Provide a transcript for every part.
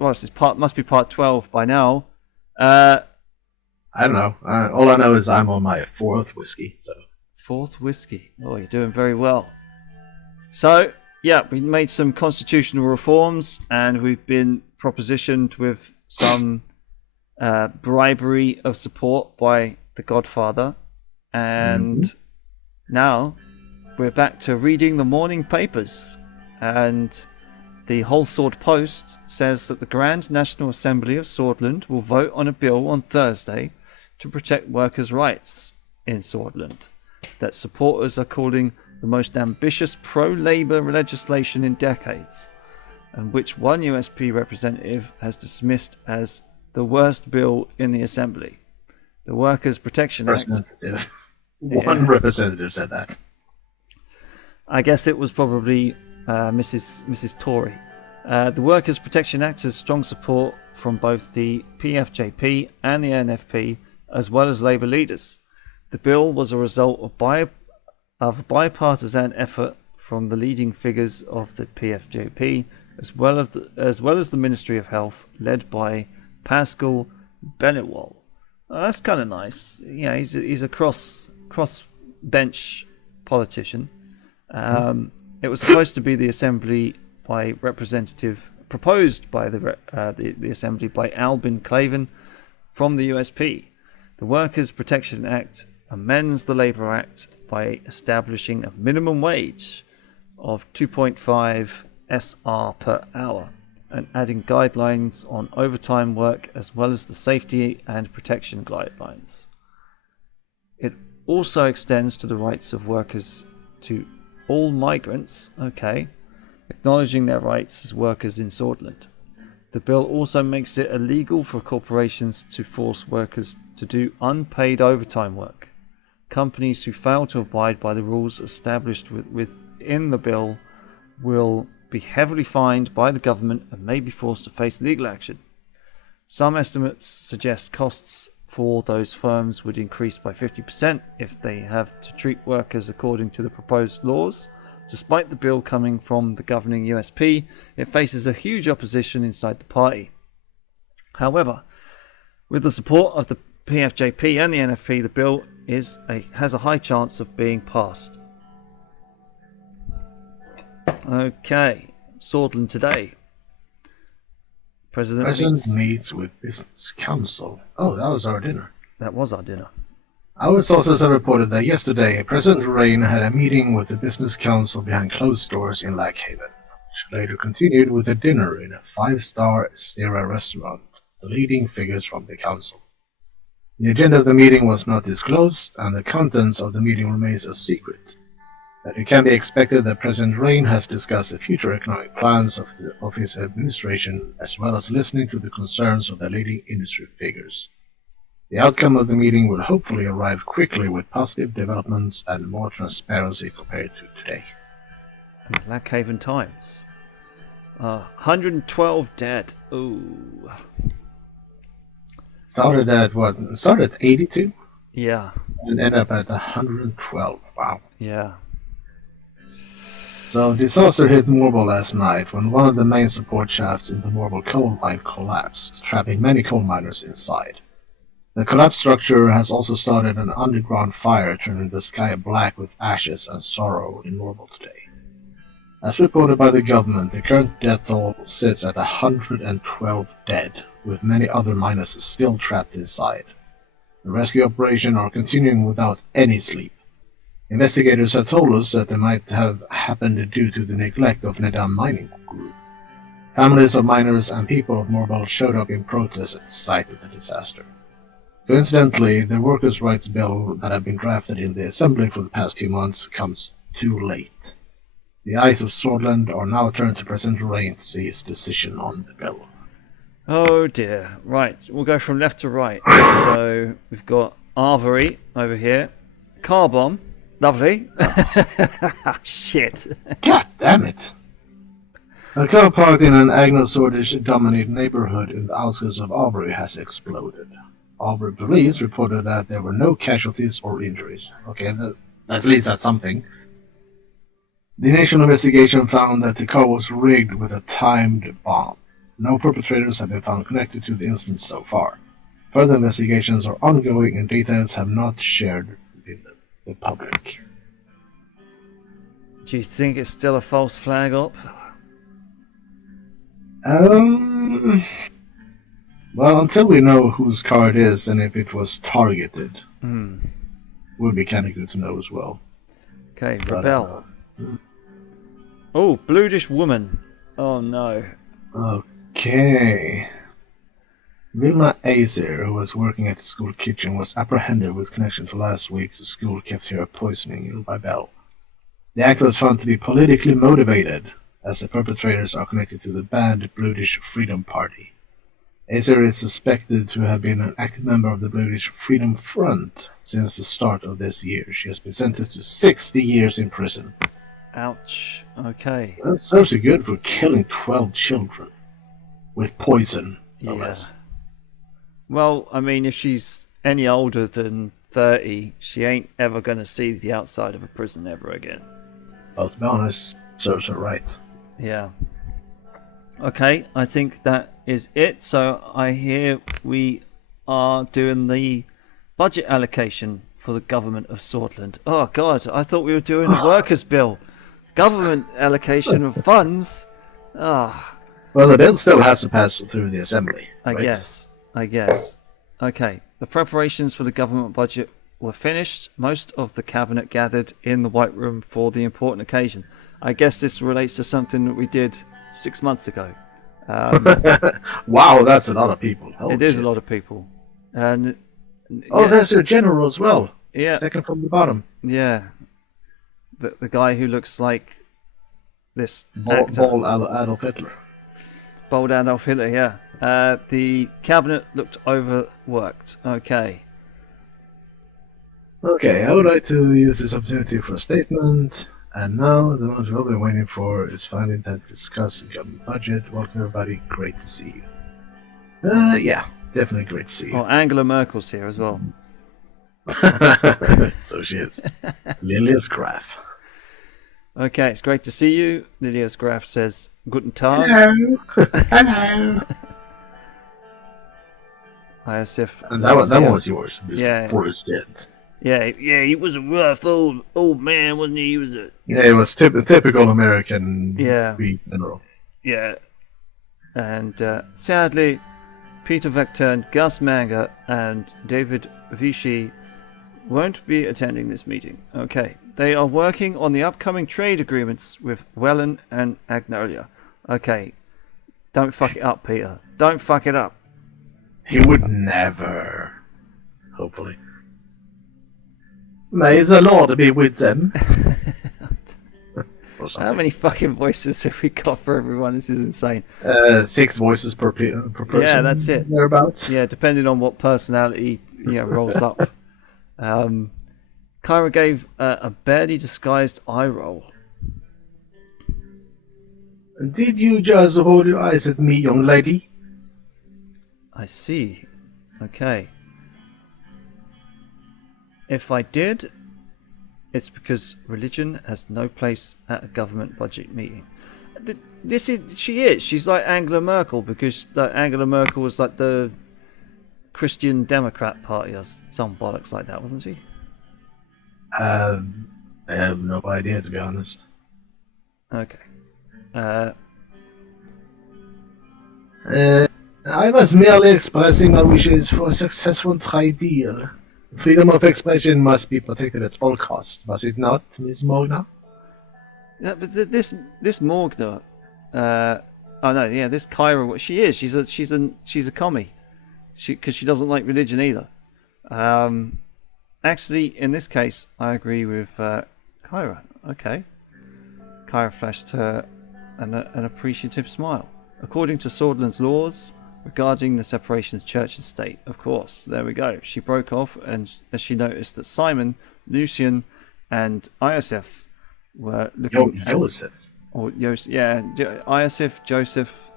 This is must be part 12 by now. I don't know. All I know is I'm on my 4th whiskey. So 4th whiskey. Oh, you're doing very well. So, yeah, we made some constitutional reforms, and we've been propositioned with some bribery of support by the Godfather. And now we're back to reading the morning papers. And the Whole Sword Post says that the Grand National Assembly of Swordland will vote on a bill on Thursday to protect workers' rights in Swordland that supporters are calling the most ambitious pro-Labour legislation in decades, and which one USP representative has dismissed as the worst bill in the Assembly. The Workers' Protection Act. One representative said that. I guess it was probably Mrs. Tory. The Workers' Protection Act has strong support from both the PFJP and the NFP, as well as Labour leaders. The bill was a result of a bipartisan effort from the leading figures of the PFJP, as well as the Ministry of Health, led by Pascal Benewall. That's kind of nice. Yeah, he's a cross bench politician. It was supposed to be the Assembly by representative proposed by the Assembly by Albin Claven from the USP. The Workers' Protection Act amends the Labour Act by establishing a minimum wage of 2.5 SR per hour and adding guidelines on overtime work as well as the safety and protection guidelines. It also extends to the rights of workers to all migrants, acknowledging their rights as workers in Swordland. The bill also makes it illegal for corporations to force workers to do unpaid overtime work. Companies who fail to abide by the rules established within the bill will be heavily fined by the government and may be forced to face legal action. Some estimates suggest costs for those firms would increase by 50% if they have to treat workers according to the proposed laws. Despite the bill coming from the governing USP, it faces a huge opposition inside the party. However, with the support of the PFJP and the NFP, the bill has a high chance of being passed. Okay, Swordland today. President meets with Business Council. Oh, that was our dinner. That was our dinner. Our sources have reported that yesterday, President Suzerain had a meeting with the Business Council behind closed doors in Lackhaven, which later continued with a dinner in a 5-star Terra restaurant with the leading figures from the council. The agenda of the meeting was not disclosed, and the contents of the meeting remains a secret. But it can be expected that President Suzerain has discussed the future economic plans of his administration, as well as listening to the concerns of the leading industry figures. The outcome of the meeting will hopefully arrive quickly with positive developments and more transparency compared to today. Lackhaven Times. 112 dead. Ooh. Started at 82? Yeah. And ended up at 112. Wow. Yeah. So, disaster hit Morbol last night when one of the main support shafts in the Morbol coal mine collapsed, trapping many coal miners inside. The collapsed structure has also started an underground fire, turning the sky black with ashes and sorrow in Morbol today. As reported by the government, the current death toll sits at 112 dead, with many other miners still trapped inside. The rescue operation are continuing without any sleep. Investigators have told us that they might have happened due to the neglect of Nedan Mining Group. Families of miners and people of Morbol showed up in protest at the site of the disaster. Coincidentally, the workers' rights bill that had been drafted in the Assembly for the past few months comes too late. The eyes of Swordland are now turned to President Suzerain to see his decision on the bill. Oh dear. Right, we'll go from left to right. So we've got Arvery over here. Car bomb. Lovely. Shit. God damn it. A car parked in an Agno-Swordish-dominated neighborhood in the outskirts of Arvery has exploded. Arvery police reported that there were no casualties or injuries. Okay, at least that's something. The initial investigation found that the car was rigged with a timed bomb. No perpetrators have been found connected to the incident so far. Further investigations are ongoing and details have not shared with the public. Do you think it's still a false flag op? Well, until we know whose car it is and if it was targeted, would be kind of good to know as well. Okay, Rebel. Oh, Bluish woman. Oh no. Okay. Vilma Azer, who was working at the school kitchen, was apprehended with connection to last week's school cafeteria poisoning in Babel. The act was found to be politically motivated, as the perpetrators are connected to the banned Bluish Freedom Party. Azer is suspected to have been an active member of the Bluish Freedom Front since the start of this year. She has been sentenced to 60 years in prison. Ouch. Okay. That serves you good for killing 12 children. With poison, no less. Well, I mean, if she's any older than 30, she ain't ever going to see the outside of a prison ever again. Well, to be honest, serves her right. Yeah. Okay, I think that is it. So I hear we are doing the budget allocation for the government of Swordland. Oh, God, I thought we were doing a workers' bill. Government allocation of funds? Ah. Well, the bill still has to pass through the assembly. I guess. Okay, the preparations for the government budget were finished. Most of the cabinet gathered in the White Room for the important occasion. I guess this relates to something that we did 6 months ago. Wow, that's a lot of people. Holy it is shit. a lot of people. And there's your general as well. Yeah. Second from the bottom. Yeah. The guy who looks like this actor. Bald Adolf Hitler. Bold Adolf Hitler, yeah. The cabinet looked overworked. Okay. Okay, I would like to use this opportunity for a statement. And now, the one we've all been waiting for is finally time to discuss the government budget. Welcome, everybody. Great to see you. Yeah, definitely great to see you. Oh, Angela Merkel's here as well. So she is. Lilias Graf. Okay, it's great to see you. Lilias Graf says, Guten Tag. Hello. Hello. Iosif. And that one was yours. Yeah. President. Yeah, he was a rough old man, wasn't he? He was a... Yeah, it was typical American general. Yeah. And sadly, Peter Vectern, Gus Manger, and David Vichy won't be attending this meeting. Okay. They are working on the upcoming trade agreements with Wellen and Agnolia. Okay. Don't fuck it up, Peter. Don't fuck it up. He would never. Hopefully. May the Lord be with them. How many fucking voices have we got for everyone? This is insane. 6 voices per person. Yeah, that's it. Thereabouts. Yeah, depending on what personality rolls up. Kyra gave a barely disguised eye roll. Did you just hold your eyes at me, young lady? I see. Okay. If I did, it's because religion has no place at a government budget meeting. She's like Angela Merkel, because Angela Merkel was like the Christian Democrat Party or some bollocks like that, wasn't she? I have no idea, to be honest. Okay. I was merely expressing my wishes for a successful trade deal. Freedom of expression must be protected at all costs, was it not, Miss Morgna? Yeah, but this Morgna, this Kyra, what she is, she's a commie, because she doesn't like religion either. Actually, in this case, I agree with Kyra. Okay. Kyra flashed her an appreciative smile. According to Swordland's laws regarding the separation of church and state, of course, there we go. She broke off, and as she noticed that Simon, Lucian, and Iosif were looking Joseph. Iosif, Joseph,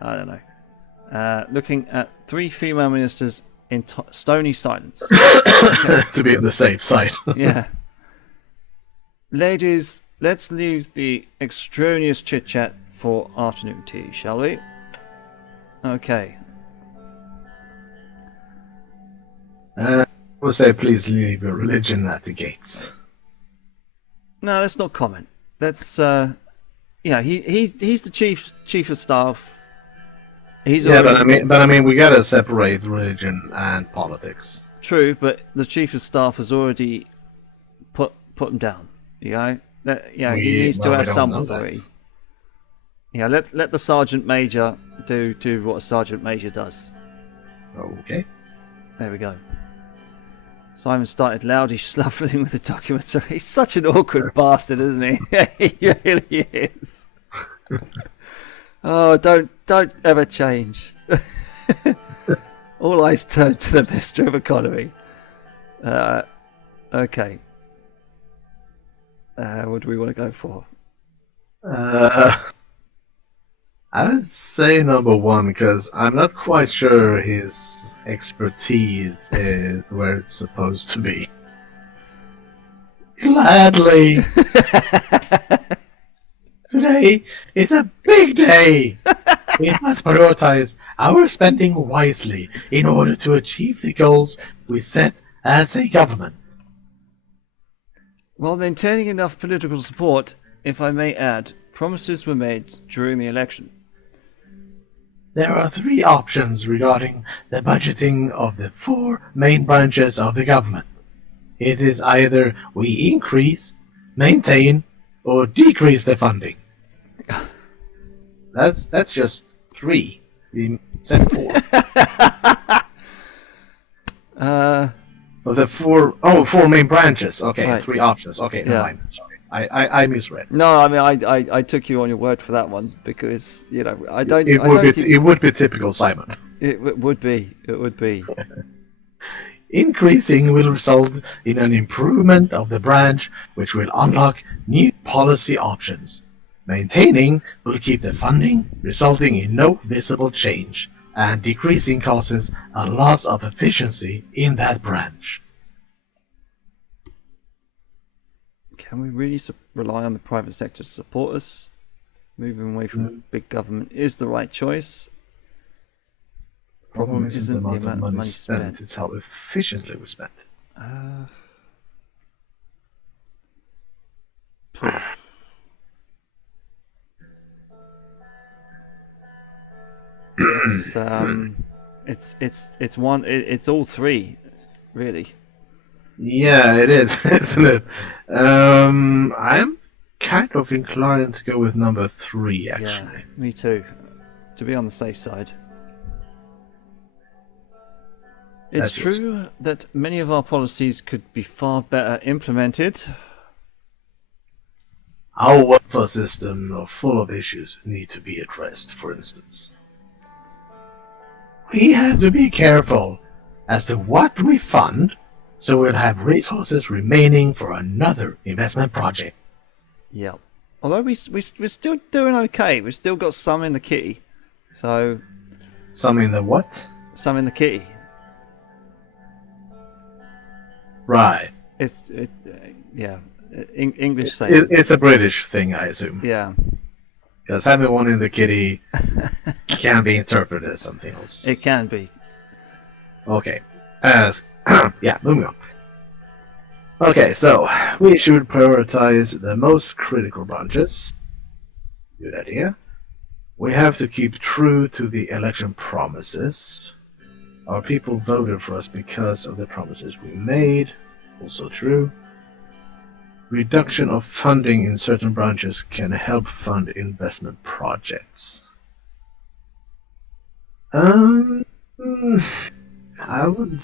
I don't know. Looking at 3 female ministers in stony silence. To be on the safe side. Yeah. Ladies, let's leave the extraneous chit-chat for afternoon tea, shall we? Okay. I would say please leave your religion at the gates. No, let's not comment. Let's. He's the chief of staff. He's Yeah, already... but I mean, we gotta separate religion and politics. True, but the chief of staff has already put him down. You know, he needs to have some authority. Yeah, let the sergeant major do what a sergeant major does. Okay. There we go. Simon started loudly shuffling with the documents. He's such an awkward bastard, isn't he? He really is. Oh, don't ever change. All eyes turn to the Minister of Economy. Okay. What do we want to go for? I would say number one because I'm not quite sure his expertise is where it's supposed to be. Gladly! Today is a big day! We must prioritize our spending wisely in order to achieve the goals we set as a government. While maintaining enough political support, if I may add, promises were made during the election. There are three options regarding the budgeting of the four main branches of the government. It is either we increase, maintain, or decrease the funding. That's just three. You said four. Of the four main branches. Okay, right. Three options. Okay, never mind. Sorry. I misread. No, I mean I took you on your word for that one because I don't. It would be typical Simon. It would be. It would be. Increasing will result in an improvement of the branch, which will unlock new policy options. Maintaining will keep the funding, resulting in no visible change, and decreasing causes a loss of efficiency in that branch. Can we really rely on the private sector to support us? Moving away from big government is the right choice. Problem isn't the amount of money spent, it's how efficiently we spend it. It's all three, really. Yeah, it is, isn't it? I'm kind of inclined to go with number 3, actually. Yeah, me too. To be on the safe side. It's true that many of our policies could be far better implemented. Our welfare system are full of issues that need to be addressed, for instance. We have to be careful as to what we fund, so we'll have resources remaining for another investment project. Yeah. Although we're still doing okay. We've still got some in the kitty. So... Some in the what? Some in the kitty. Right. English saying. It's a British thing, I assume. Yeah. Because having one in the kitty can be interpreted as something else. It can be. Okay. Yeah, moving on. Okay, so we should prioritize the most critical branches. Good idea. We have to keep true to the election promises. Our people voted for us because of the promises we made. Also true. Reduction of funding in certain branches can help fund investment projects. I would...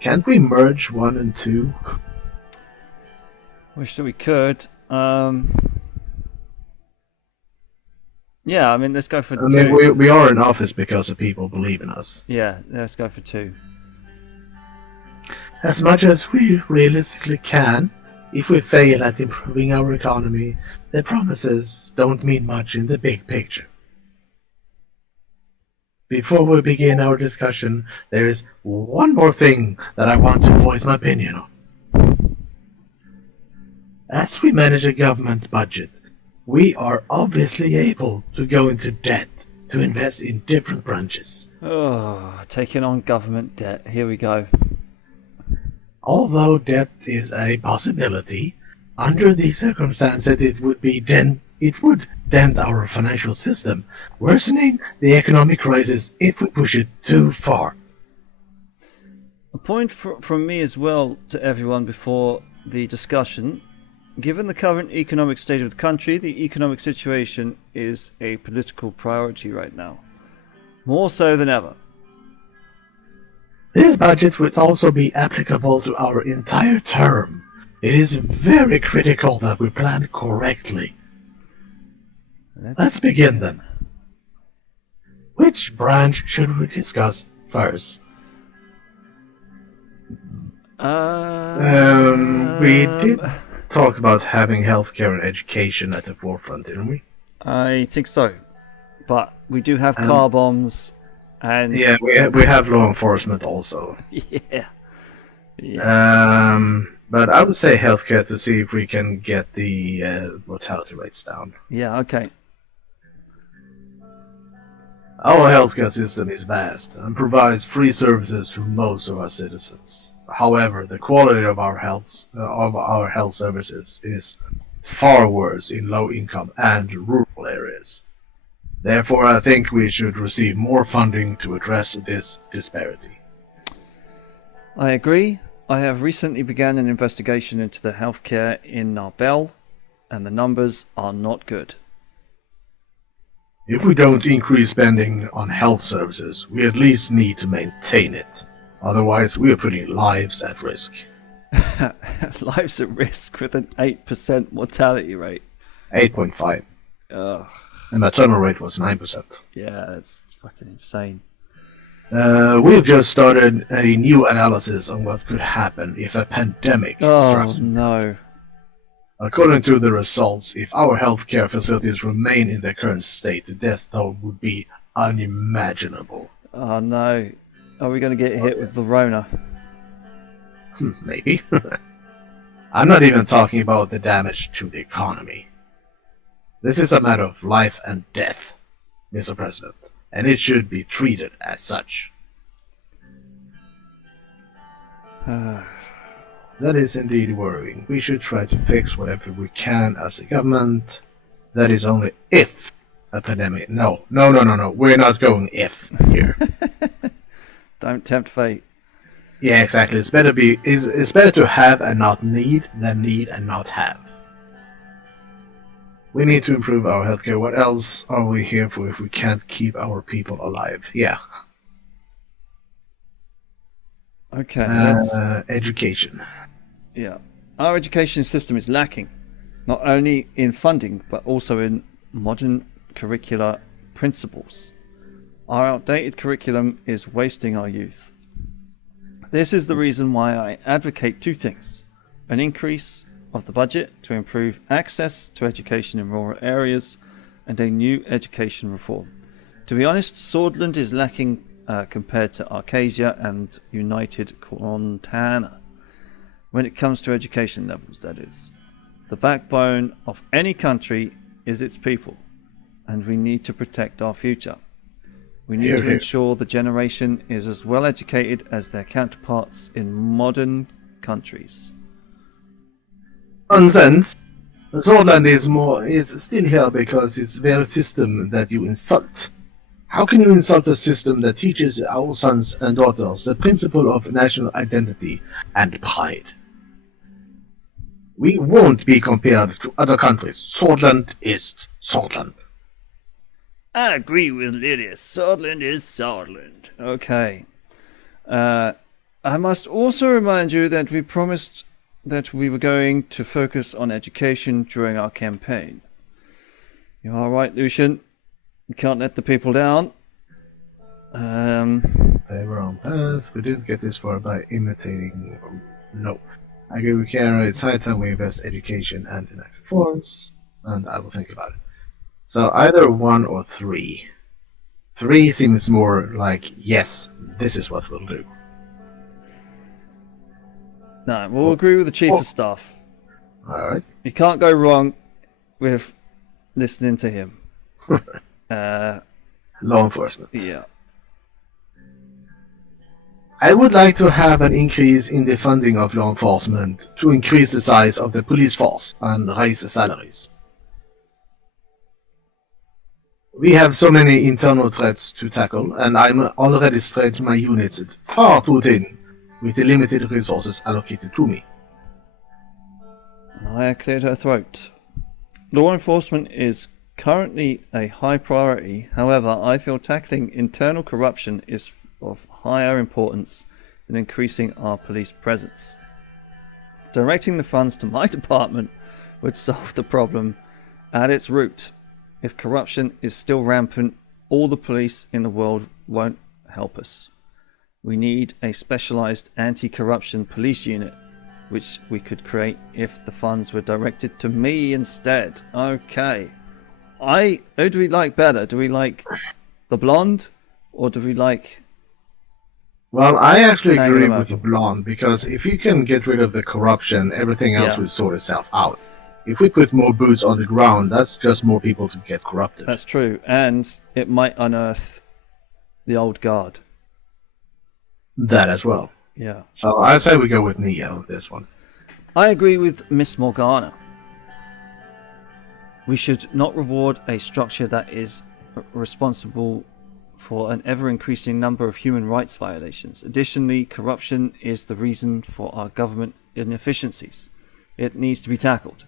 Can't we merge 1 and 2? Wish that we could. Yeah, I mean, let's go for 2. I mean, we are in office because the people believe in us. Yeah, let's go for 2. As much as we realistically can, if we fail at improving our economy, the promises don't mean much in the big picture. Before we begin our discussion, there is one more thing that I want to voice my opinion on. As we manage a government budget, we are obviously able to go into debt to invest in different branches. Oh, taking on government debt. Here we go. Although debt is a possibility, under these circumstances it would dent our financial system, worsening the economic crisis if we push it too far. A point from me as well to everyone before the discussion. Given the current economic state of the country, the economic situation is a political priority right now. More so than ever. This budget would also be applicable to our entire term. It is very critical that we plan correctly. Let's begin then. Which branch should we discuss first? We did talk about having healthcare and education at the forefront, didn't we? I think so. But we do have car bombs and... Yeah, we have law enforcement also. Yeah. But I would say healthcare to see if we can get the mortality rates down. Yeah, okay. Our healthcare system is vast and provides free services to most of our citizens. However, the quality of our health services is far worse in low-income and rural areas. Therefore, I think we should receive more funding to address this disparity. I agree. I have recently begun an investigation into the healthcare in Narbel, and the numbers are not good. If we don't increase spending on health services, we at least need to maintain it. Otherwise, we are putting lives at risk. Lives at risk with an 8% mortality rate. 8.5. Ugh. And maternal rate was 9%. Yeah, that's fucking insane. We've just started a new analysis on what could happen if a pandemic strikes. Oh, no. According to the results, if our healthcare facilities remain in their current state, the death toll would be unimaginable. Oh, no. Are we going to get hit with the Rona? Maybe. I'm not even talking about the damage to the economy. This is a matter of life and death, Mr. President, and it should be treated as such. That is indeed worrying. We should try to fix whatever we can as a government. That is only if a pandemic... No. We're not going if here. Don't tempt fate. Yeah, exactly. It's better to have and not need than need and not have. We need to improve our healthcare. What else are we here for if we can't keep our people alive? Yeah. Okay. Education. Yeah. Our education system is lacking, not only in funding, but also in modern curricular principles. Our outdated curriculum is wasting our youth. This is the reason why I advocate two things: an increase of the budget to improve access to education in rural areas, and a new education reform. To be honest, Swordland is lacking compared to Arcasia and United Quantana. When it comes to education levels, that is. The backbone of any country is its people, and we need to protect our future. We need to ensure the generation is as well educated as their counterparts in modern countries. Nonsense. Swordland is still here because it's their system that you insult. How can you insult a system that teaches our sons and daughters the principle of national identity and pride? We won't be compared to other countries. Swordland is Swordland. I agree with Lydia. Swordland is Swordland. Okay. I must also remind you that we promised that we were going to focus on education during our campaign. You are right, Lucian. We can't let the people down. They were on path. We didn't get this far by imitating. No. I agree with Kara. It's high time we invest education and in active forms, and I will think about it. So either 1 or 3. 3 seems more like, yes, this is what we'll do. No, we'll agree with the Chief of Staff. Alright. You can't go wrong with listening to him. law enforcement. Yeah. I would like to have an increase in the funding of law enforcement to increase the size of the police force and raise the salaries. We have so many internal threats to tackle, and I'm already stretched my units far too thin with the limited resources allocated to me. Aya cleared her throat. Law enforcement is currently a high priority. However, I feel tackling internal corruption is of higher importance than increasing our police presence. Directing the funds to my department would solve the problem at its root. If corruption is still rampant, all the police in the world won't help us. We need a specialized anti-corruption police unit, which we could create if the funds were directed to me instead. Okay. Who do we like better? Do we like the blonde, or do we like... Well, I actually agree with the blonde, because if you can get rid of the corruption, everything else will sort itself out. If we put more boots on the ground, that's just more people to get corrupted. That's true, and it might unearth the old guard. That as well. Yeah. So I say we go with Nia on this one. I agree with Miss Morgana. We should not reward a structure that is responsible for an ever-increasing number of human rights violations. Additionally, corruption is the reason for our government inefficiencies. It needs to be tackled.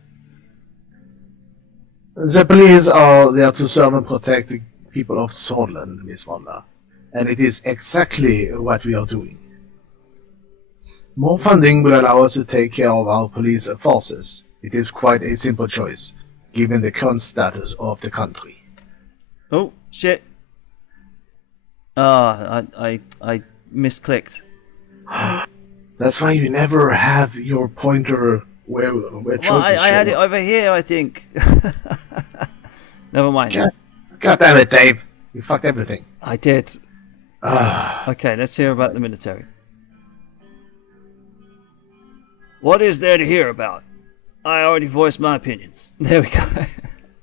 The police are there to serve and protect the people of Swordland, Miss Wanda. And it is exactly what we are doing. More funding will allow us to take care of our police forces. It is quite a simple choice, given the current status of the country. Oh, shit. I misclicked. That's why you never have your pointer where well, I had it over here, I think. Never mind. God damn it, Dave. You fucked everything. I did. Okay, let's hear about the military. What is there to hear about? I already voiced my opinions. There we go.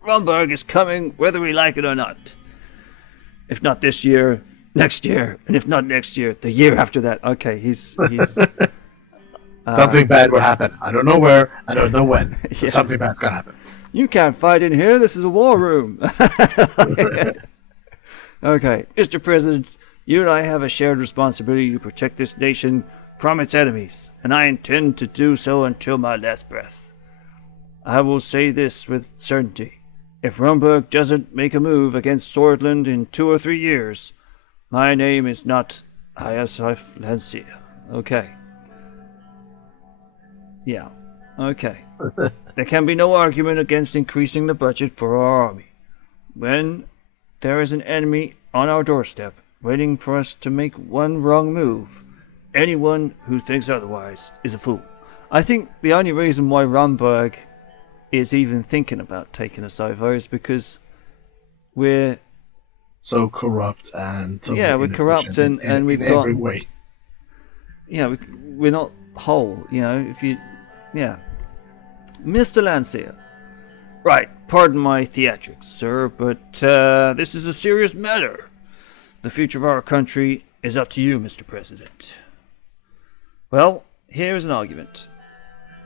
Rumburg is coming whether we like it or not. If not this year, next year. And if not next year, the year after that. Okay, he's something bad will happen. I don't know where, I don't know when. Yeah. Something bad's gonna happen. You can't fight in here. This is a war room. Okay, Mr. President, you and I have a shared responsibility to protect this nation from its enemies, and I intend to do so until my last breath. I will say this with certainty. If Rumburg doesn't make a move against Swordland in 2 or 3 years, my name is not Iasif Lancia. Okay. Yeah. Okay. There can be no argument against increasing the budget for our army. When there is an enemy on our doorstep, waiting for us to make one wrong move, anyone who thinks otherwise is a fool. I think the only reason why Rumburg is even thinking about taking us over is because we're so corrupt and we're corrupt and we've got every way. Yeah, we're not whole. You know, Mr. Lancia. Right, pardon my theatrics, sir, but this is a serious matter. The future of our country is up to you, Mr. President. Well, here is an argument.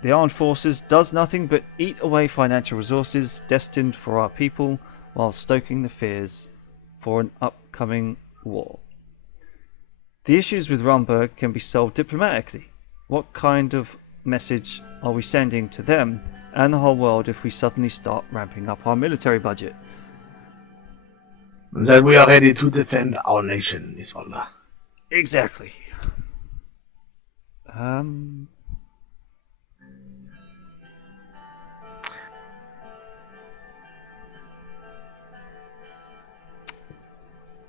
The armed forces does nothing but eat away financial resources destined for our people while stoking the fears for an upcoming war. The issues with Rumburg can be solved diplomatically. What kind of message are we sending to them and the whole world if we suddenly start ramping up our military budget? That we are ready to defend our nation, Iswallah. Exactly.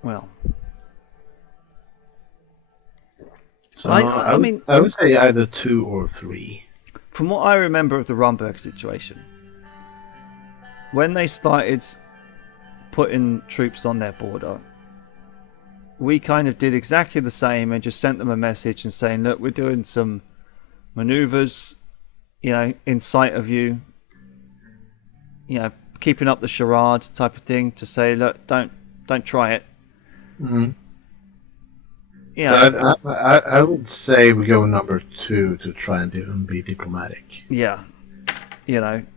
Well, so I would say either 2 or 3. From what I remember of the Rumburg situation, when they started putting troops on their border, we kind of did exactly the same and just sent them a message and saying, look, we're doing some maneuvers, in sight of you, keeping up the charade type of thing to say, look, don't try it. Mm. Yeah, So I would say we go number 2 to try and be diplomatic. yeah,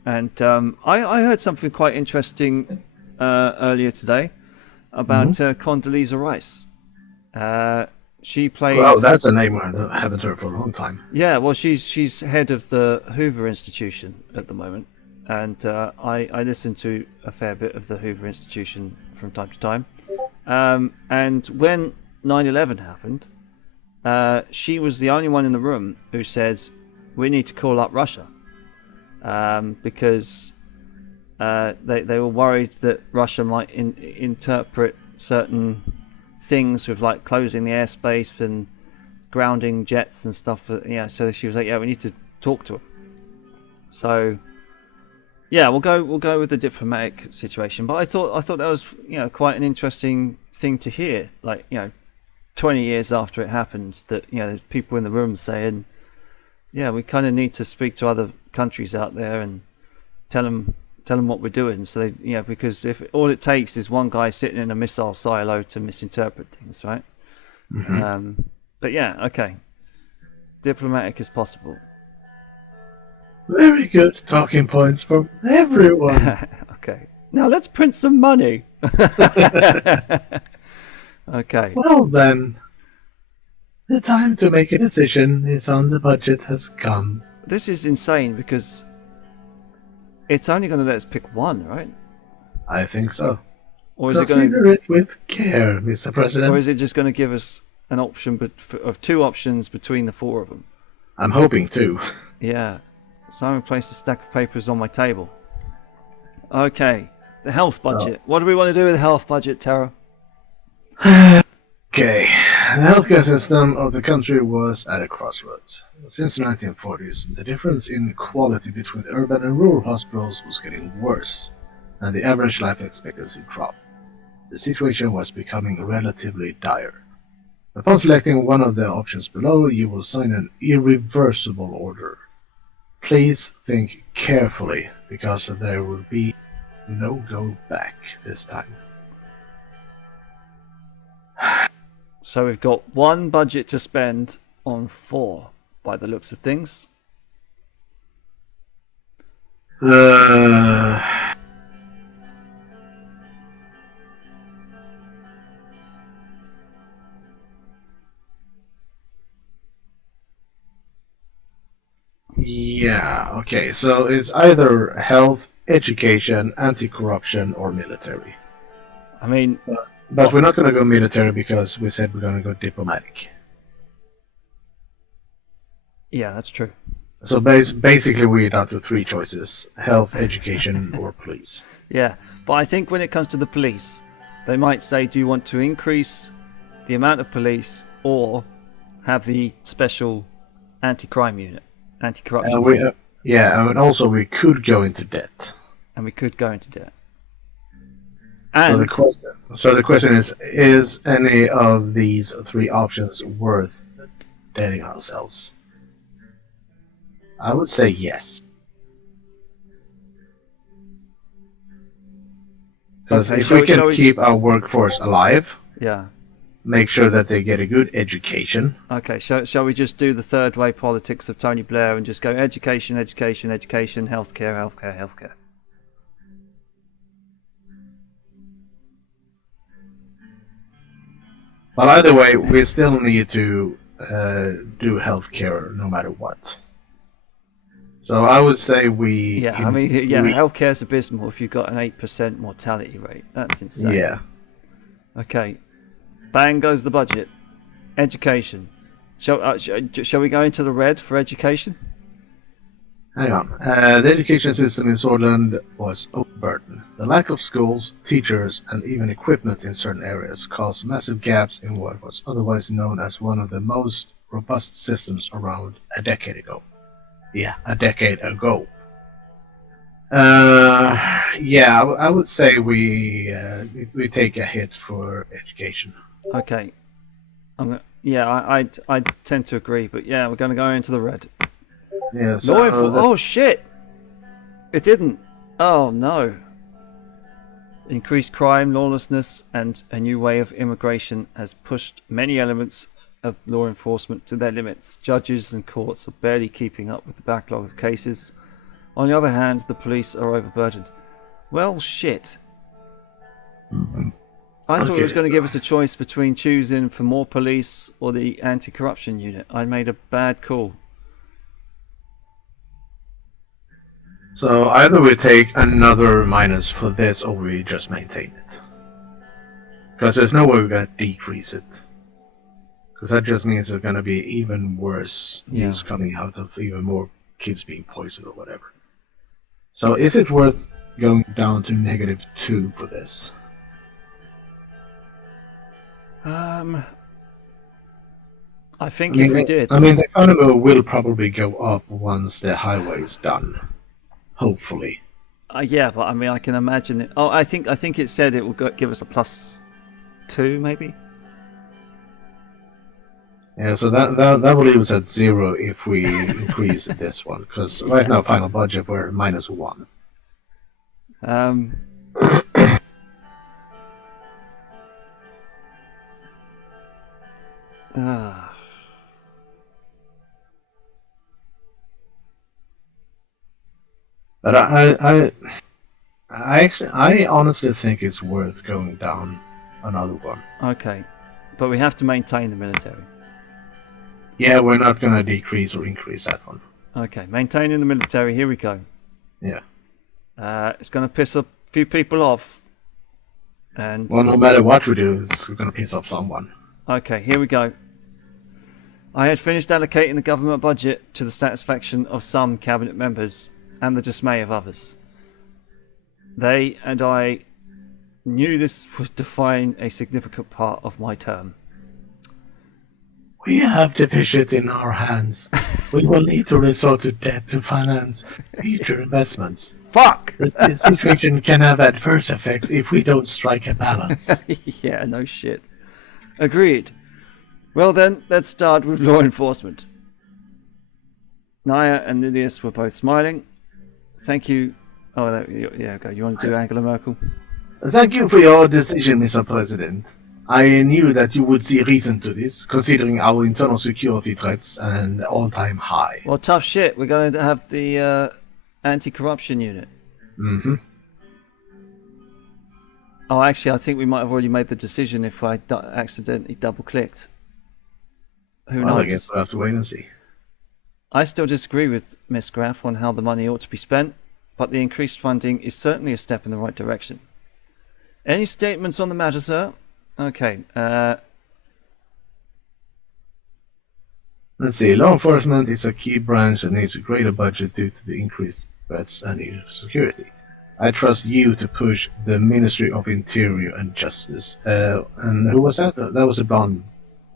and I heard something quite interesting earlier today about Condoleezza Rice. She Well, plays. that's a name I haven't heard for a long time. Yeah, well, she's head of the Hoover Institution at the moment, and I listen to a fair bit of the Hoover Institution from time to time. And when 9/11 happened, she was the only one in the room who said, "We need to call up Russia," because they were worried that Russia might interpret certain things with like closing the airspace and grounding jets and stuff. So she was like, "Yeah, we need to talk to them." So yeah, we'll go with the diplomatic situation. But I thought that was quite an interesting thing to hear. Like 20 years after it happened, that there's people in the room saying, "Yeah, we kind of need to speak to other countries out there and tell them what we're doing." So they, because if all it takes is one guy sitting in a missile silo to misinterpret things, right? Mm-hmm. But yeah, okay, diplomatic as possible. Very good talking points from everyone. Okay, now let's print some money. Okay. Well then, the time to make a decision is on. The budget has come. This is insane because it's only going to let us pick one, right? I think so. Or is Consider it with care, Mr. President. Or is it just going to give us an option of two options between the four of them? I'm hoping to. Yeah. Simon placed a stack of papers on my table. Okay. The health budget. What do we want to do with the health budget, Terra? Okay. The healthcare system of the country was at a crossroads. Since the 1940s, the difference in quality between urban and rural hospitals was getting worse, and the average life expectancy dropped. The situation was becoming relatively dire. Upon selecting one of the options below, you will sign an irreversible order. Please think carefully, because there will be no go back this time. So we've got one budget to spend on 4, by the looks of things. Yeah, okay, so it's either health, education, anti-corruption, or military. I mean... But we're not going to go military because we said we're going to go diplomatic. Yeah, that's true. So basically we're down to 3 choices. Health, education, or police. Yeah, but I think when it comes to the police, they might say, do you want to increase the amount of police or have the special anti-crime unit, anti-corruption unit? Yeah, and also we could go into debt. And we could go into debt. And so the question is any of these 3 options worth debting ourselves? I would say yes. Because if we can keep our workforce alive, yeah, make sure that they get a good education. Okay, shall we just do the third way politics of Tony Blair and just go education, education, education, healthcare, healthcare, healthcare? But either way, we still need to do healthcare no matter what. So I would say we... Yeah, I mean, healthcare's abysmal if you've got an 8% mortality rate. That's insane. Yeah. Okay. Bang goes the budget. Education. Shall we go into the red for education? Hang on. The education system in Sordland was overburdened. The lack of schools, teachers, and even equipment in certain areas caused massive gaps in what was otherwise known as one of the most robust systems around a decade ago. Yeah, a decade ago. I would say we take a hit for education. Okay. I tend to agree, but yeah, we're going to go into the red. Yeah, oh shit! It didn't. Oh no. Increased crime, lawlessness, and a new way of immigration has pushed many elements of law enforcement to their limits. Judges and courts are barely keeping up with the backlog of cases. On the other hand, the police are overburdened. Well, shit. I thought it was going to give us a choice between choosing for more police or the anti-corruption unit. I made a bad call. So either we take another minus for this, or we just maintain it. Because there's no way we're going to decrease it. Because that just means there's going to be even worse news coming out of even more kids being poisoned or whatever. So is it worth going down to -2 for this? I think if we did... I mean, the economy will probably go up once the highway is done. Hopefully. Yeah, but I mean, I can imagine it. Oh, I think it said it will give us a +2, maybe. Yeah, so that will leave us at 0 if we increase this one. Because right now, final budget, we're at -1. But I honestly think it's worth going down another one. Okay, but we have to maintain the military. Yeah, we're not going to decrease or increase that one. Okay, maintaining the military. Here we go. Yeah. It's going to piss a few people off. And well, no matter what we do, it's going to piss off someone. Okay, here we go. I had finished allocating the government budget to the satisfaction of some cabinet members and the dismay of others. They and I knew this would define a significant part of my term. We have deficit in our hands. We will need to resort to debt to finance future investments. Fuck! The situation can have adverse effects if we don't strike a balance. Yeah, no shit. Agreed. Well then, let's start with law enforcement. Naya and Lilius were both smiling. Thank you. Oh, yeah, okay. You want to do Angela Merkel? Thank you for your decision, Mr. President. I knew that you would see reason to this, considering our internal security threats and all-time high. Well, tough shit. We're going to have the anti-corruption unit. Mm-hmm. Oh, actually, I think we might have already made the decision if I accidentally double-clicked. Who knows? I guess we'll have to wait and see. I still disagree with Miss Graff on how the money ought to be spent, but the increased funding is certainly a step in the right direction. Any statements on the matter, sir? Okay. Let's see. Law enforcement is a key branch that needs a greater budget due to the increased threats and need for security. I trust you to push the Ministry of Interior and Justice. And who was that? That was a blonde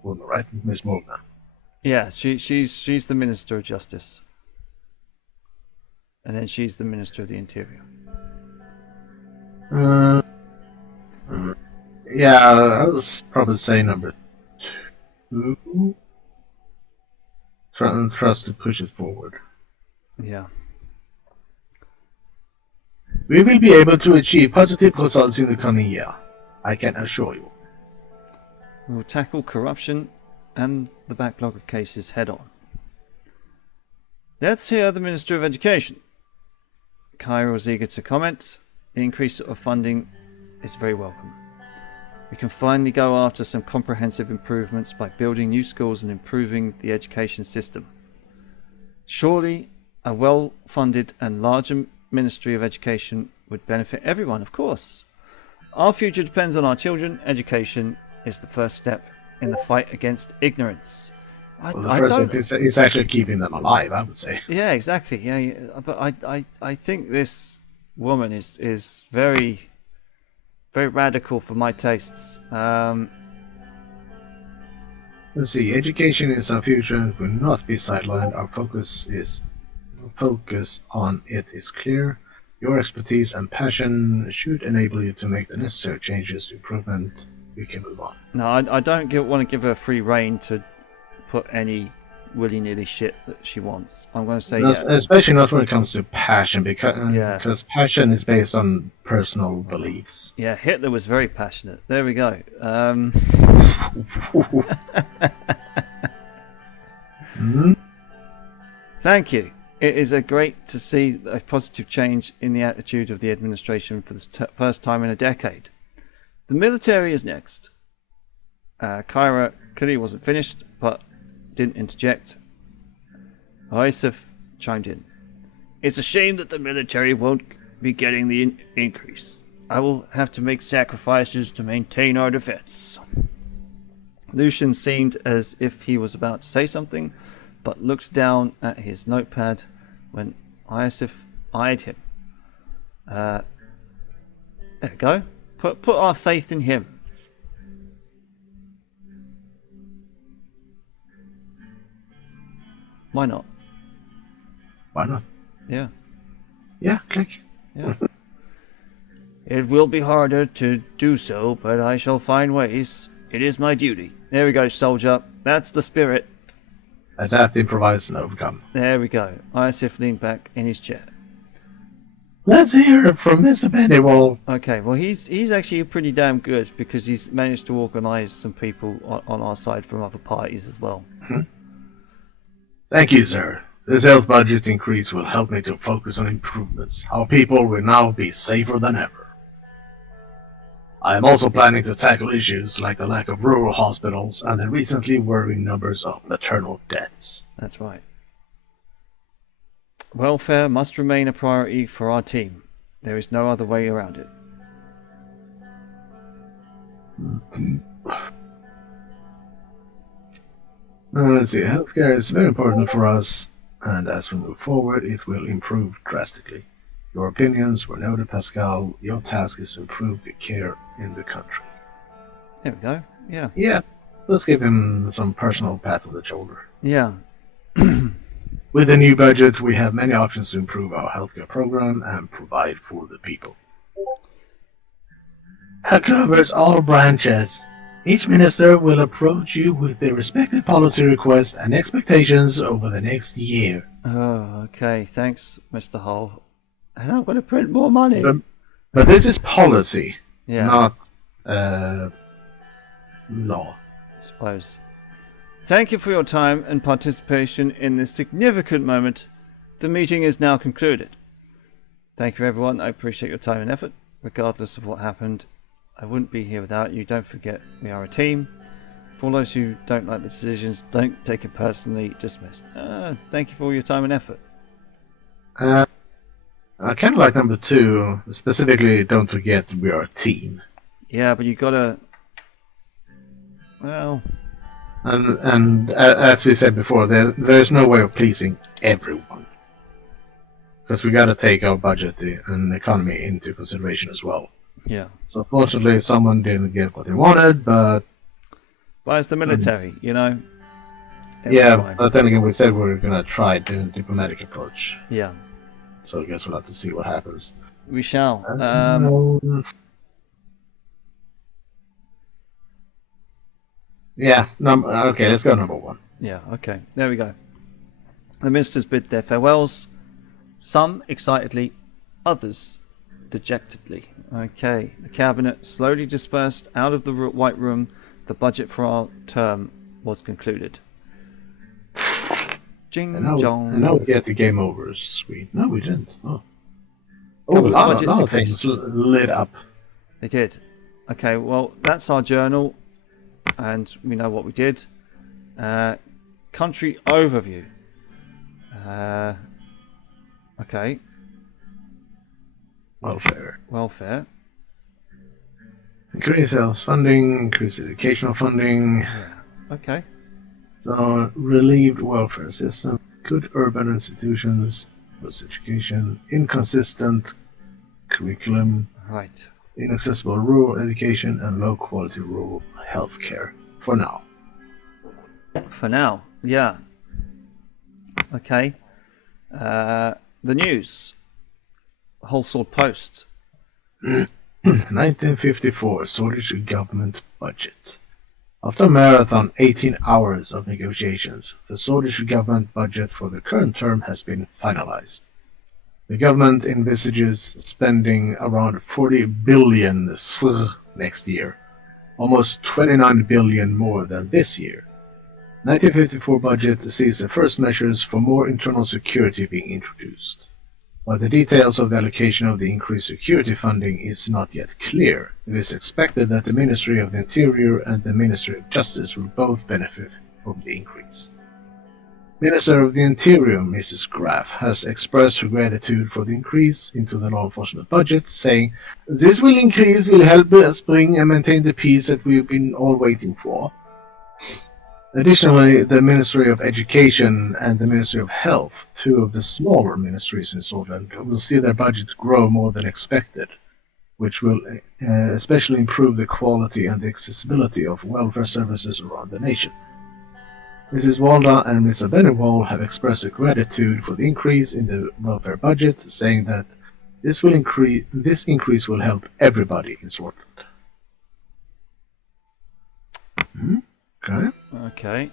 woman, right? Miss Morgana. Yeah, she's the Minister of Justice. And then she's the Minister of the Interior. Yeah, I was probably say number 2. Trust to push it forward. Yeah. We will be able to achieve positive results in the coming year. I can assure you. We'll tackle corruption and the backlog of cases head on. Let's hear the Minister of Education. Kyra was eager to comment. The increase of funding is very welcome. We can finally go after some comprehensive improvements by building new schools and improving the education system. Surely, a well-funded and larger Ministry of Education would benefit everyone, of course. Our future depends on our children. Education is the first step in the fight against ignorance. The first step is actually keeping them alive, I would say. Yeah, exactly. Yeah, but I think this woman is very, very radical for my tastes. Let's see. Education is our future and will not be sidelined. Our focus on it is clear. Your expertise and passion should enable you to make the necessary changes to improvement. We can move on. No, I don't want to give her free rein to put any willy-nilly shit that she wants. I'm going to say Especially not when it comes to passion, Yeah. because passion is based on personal beliefs. Yeah, Hitler was very passionate. There we go. Thank you. It is great to see a positive change in the attitude of the administration for the first time in a decade. The military is next. Kyra clearly wasn't finished, but didn't interject. Isif chimed in. It's a shame that the military won't be getting the increase. I will have to make sacrifices to maintain our defense. Lucian seemed as if he was about to say something, but looked down at his notepad when Isif eyed him. There we go. Put our faith in him. Why not? Why not? Yeah. Yeah, click. Yeah. It will be harder to do so, but I shall find ways. It is my duty. There we go, soldier. That's the spirit. Adapt, improvise, and overcome. There we go. Isif leaned back in his chair. Let's hear it from Mr. Pennywall. Okay, well, he's actually pretty damn good because he's managed to organise some people on our side from other parties as well. Thank you, sir. This health budget increase will help me to focus on improvements. Our people will now be safer than ever. I am also planning to tackle issues like the lack of rural hospitals and the recently worrying numbers of maternal deaths. That's right. Welfare must remain a priority for our team. There is no other way around it. Let's see, healthcare is very important for us, and as we move forward, it will improve drastically. Your opinions were noted, Pascal. Your task is to improve the care in the country. There we go. Yeah. Yeah, let's give him some personal pat on the shoulder. Yeah. With the new budget, we have many options to improve our healthcare program and provide for the people. That covers all branches. Each minister will approach you with their respective policy requests and expectations over the next year. Oh, okay. Thanks, Mr. Hull. And I'm going to print more money. But this is policy, yeah. not law. I suppose. Thank you for your time and participation in this significant moment. The meeting is now concluded. Thank you, everyone. I appreciate your time and effort, regardless of what happened. I wouldn't be here without you. Don't forget, we are a team. For all those who don't like the decisions, don't take it personally. Dismissed. Thank you for all your time and effort. I kind of like number 2. Specifically, don't forget we are a team. Yeah, but you gotta... Well... And as we said before, there's no way of pleasing everyone. Because we gotta take our budget and economy into consideration as well. Yeah. So fortunately, someone didn't get what they wanted, but... But it's the military, you know? Yeah, but then again, we said we were gonna try the diplomatic approach. Yeah. So I guess we'll have to see what happens. We shall. Yeah, okay, let's go number 1. Yeah, okay. There we go. The ministers bid their farewells. Some excitedly, others dejectedly. Okay. The cabinet slowly dispersed out of the White Room. The budget for our term was concluded. Jing jong. And now we get the game over screen. No, we didn't. Oh, a lot of things lit up. They did. Okay, well, that's our journal. And we know what we did. Country overview. Okay. Welfare. Increase health funding, increase educational funding. Yeah. Okay. So, relieved welfare system, good urban institutions, plus education, inconsistent curriculum. Right. Inaccessible rural education and low quality rural healthcare. For now. For now, yeah. Okay. The news. Whole Sword Post. 1954 Swedish government budget. After a marathon 18 hours of negotiations, the Swedish government budget for the current term has been finalized. The government envisages spending around 40 billion next year, almost 29 billion more than this year. 1954 budget sees the first measures for more internal security being introduced. While the details of the allocation of the increased security funding is not yet clear, it is expected that the Ministry of the Interior and the Ministry of Justice will both benefit from the increase. Minister of the Interior, Mrs. Graff, has expressed her gratitude for the increase into the law enforcement budget, saying, "This increase will help us bring and maintain the peace that we've been all waiting for." Additionally, the Ministry of Education and the Ministry of Health, two of the smaller ministries in Sweden, will see their budgets grow more than expected, which will especially improve the quality and the accessibility of welfare services around the nation. Mrs. Walda and Mr. Benewall have expressed their gratitude for the increase in the welfare budget, saying that this increase will help everybody in Sweden. Okay. Okay.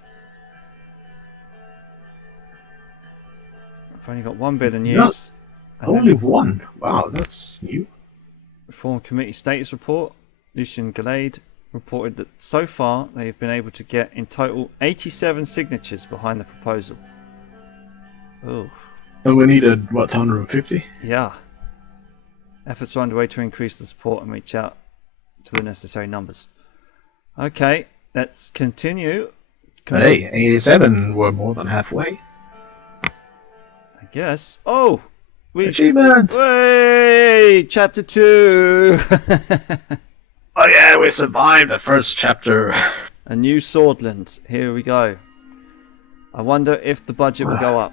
I've only got one bit of news. Only one? Wow, that's new. Reform Committee status report. Lucien Gallade reported that so far they have been able to get in total 87 signatures behind the proposal. Oh. And we needed, 150? Yeah. Efforts are underway to increase the support and reach out to the necessary numbers. Okay, let's continue. Hey, 87 were more than halfway. I guess. Oh! Achievement! Hey! Chapter 2! Oh yeah, we survived the first chapter. A new Swordland. Here we go. I wonder if the budget will go up.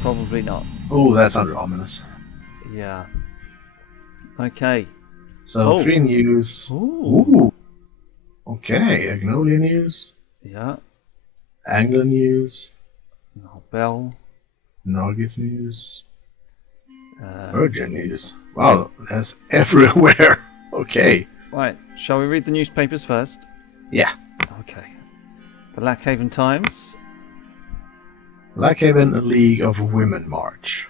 Probably not. Oh, that sounded ominous. Yeah. Okay. So, 3 news. Ooh. Okay, Agnolia news. Yeah. Angler news. Bell. Norgis news. Virgin news. Wow, that's everywhere. Okay. Right, shall we read the newspapers first? Yeah. Okay. The Lackhaven Times. Lackhaven League of Women March.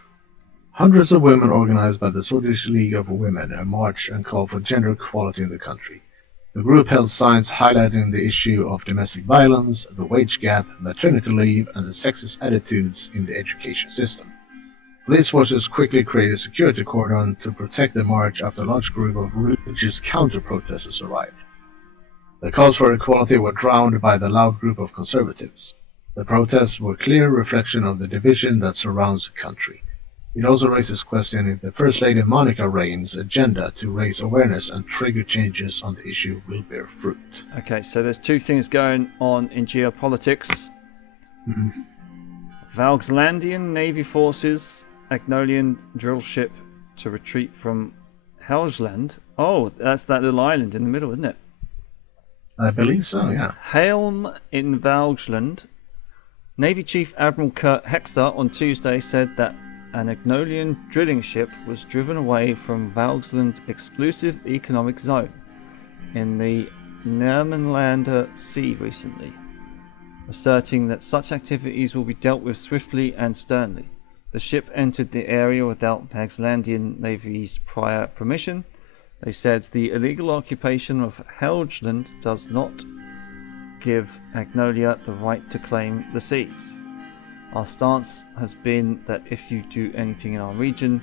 Hundreds of women organized by the Swedish League of Women a march and call for gender equality in the country. The group held signs highlighting the issue of domestic violence, the wage gap, maternity leave, and the sexist attitudes in the education system. Police forces quickly created security cordon to protect the march after a large group of religious counter-protesters arrived. The calls for equality were drowned by the loud group of conservatives. The protests were a clear reflection of the division that surrounds the country. It also raises question if the First Lady Monica Rein's agenda to raise awareness and trigger changes on the issue will bear fruit. Okay, so there's 2 things going on in geopolitics. Valgslandian Navy forces, Agnolian drill ship to retreat from Helgeland. Oh, that's that little island in the middle, isn't it? I believe so, yeah. Helm in Valgeland. Navy Chief Admiral Kurt Hexer on Tuesday said that an Agnolian drilling ship was driven away from Valgsland Exclusive Economic Zone in the Nermanlander Sea recently, asserting that such activities will be dealt with swiftly and sternly. The ship entered the area without Valgslandian Navy's prior permission. They said the illegal occupation of Helgeland does not give Agnolia the right to claim the seas. Our stance has been that if you do anything in our region,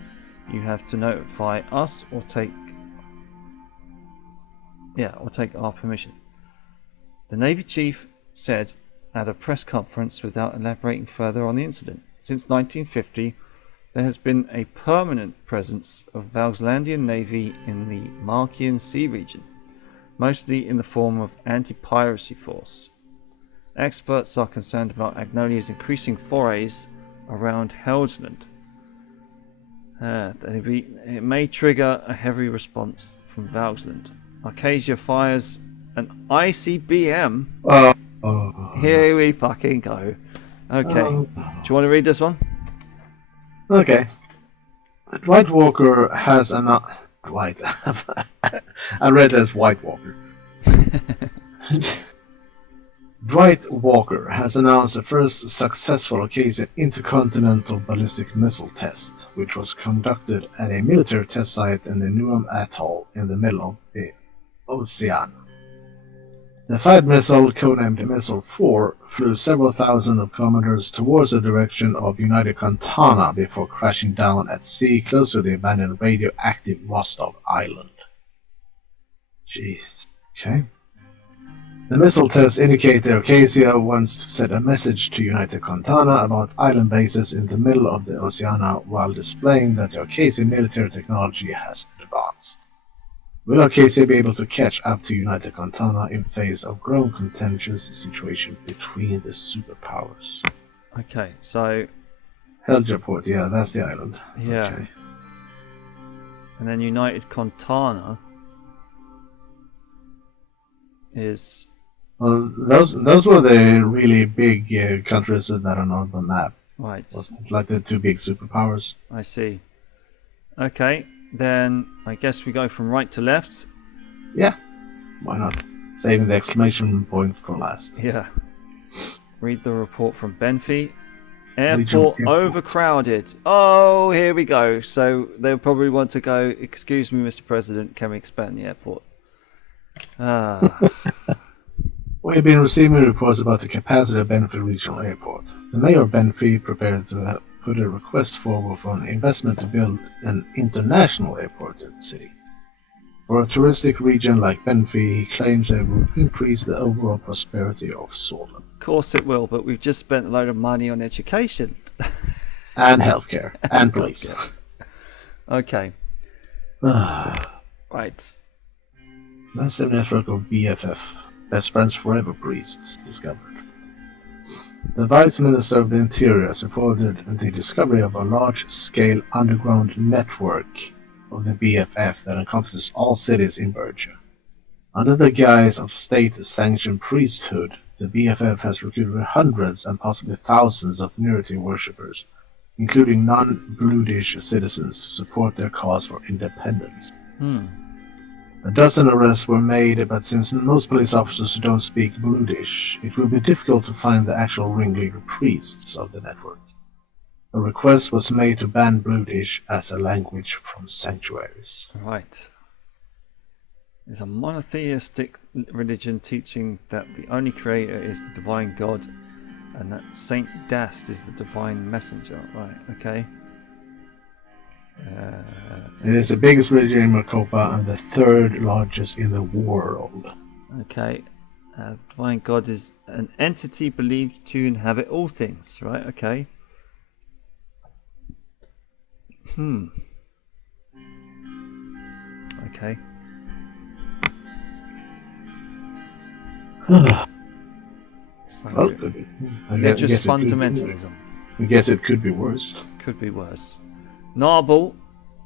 you have to notify us or take our permission. The Navy Chief said at a press conference without elaborating further on the incident. Since 1950, there has been a permanent presence of Valgslandian Navy in the Markian Sea region, mostly in the form of anti-piracy force. Experts are concerned about Agnolia's increasing forays around Helgeland. It may trigger a heavy response from Valgsland. Arcasia fires an ICBM. Here we fucking go. Okay. Do you want to read this one? Okay. Dwight Walker has Dwight. I read that as White Walker. Dwight Walker has announced the first successful Allocation intercontinental ballistic missile test, which was conducted at a military test site in the Nuam Atoll in the middle of the ocean. The fight missile, codenamed Missile 4, flew several thousand of kilometers towards the direction of United Contana before crashing down at sea close to the abandoned radioactive Rostov Island. Jeez. Okay. The missile tests indicate that Acacia wants to send a message to United Contana about island bases in the middle of the Oceania while displaying that the Acacia military technology has advanced. Will Acacia be able to catch up to United Contana in face of growing contentious situation between the superpowers? Okay, so... Helgeport, yeah, that's the island. Yeah. Okay. And then United Contana is... Well, those were the really big countries that are not on the map. Right. It's like the two big superpowers. I see. Okay, then I guess we go from right to left. Yeah, why not? Saving the exclamation point for last. Yeah. Read the report from Benfi. Airport overcrowded. Oh, here we go. So they'll probably want to go, excuse me, Mr. President, can we expand the airport? We've been receiving reports about the capacity of Benfi Regional Airport. The mayor of Benfi prepared to put a request forward for an investment to build an international airport in the city. For a touristic region like Benfi, he claims that it would increase the overall prosperity of Solent. Of course it will, but we've just spent a load of money on education. And healthcare. And police. Okay. Right. Massive network of BFF, Best Friends Forever priests, discovered. The Vice Minister of the Interior has reported the discovery of a large-scale underground network of the BFF that encompasses all cities in Bergia. Under the guise of state-sanctioned priesthood, the BFF has recruited hundreds and possibly thousands of Niriti worshippers, including non-Bludish citizens, to support their cause for independence. A dozen arrests were made, but since most police officers don't speak Bludish, it will be difficult to find the actual ringleader priests of the network. A request was made to ban Bludish as a language from sanctuaries. Right. There's a monotheistic religion teaching that the only creator is the divine God and that Saint Dast is the divine messenger. Right, okay. It is the biggest religion in Makopa and the third largest in the world. Okay. The divine God is an entity believed to inhabit all things. Right, okay. Okay. So, Well, it could be. religious fundamentalism. I guess it could be worse. Could be worse. Narble.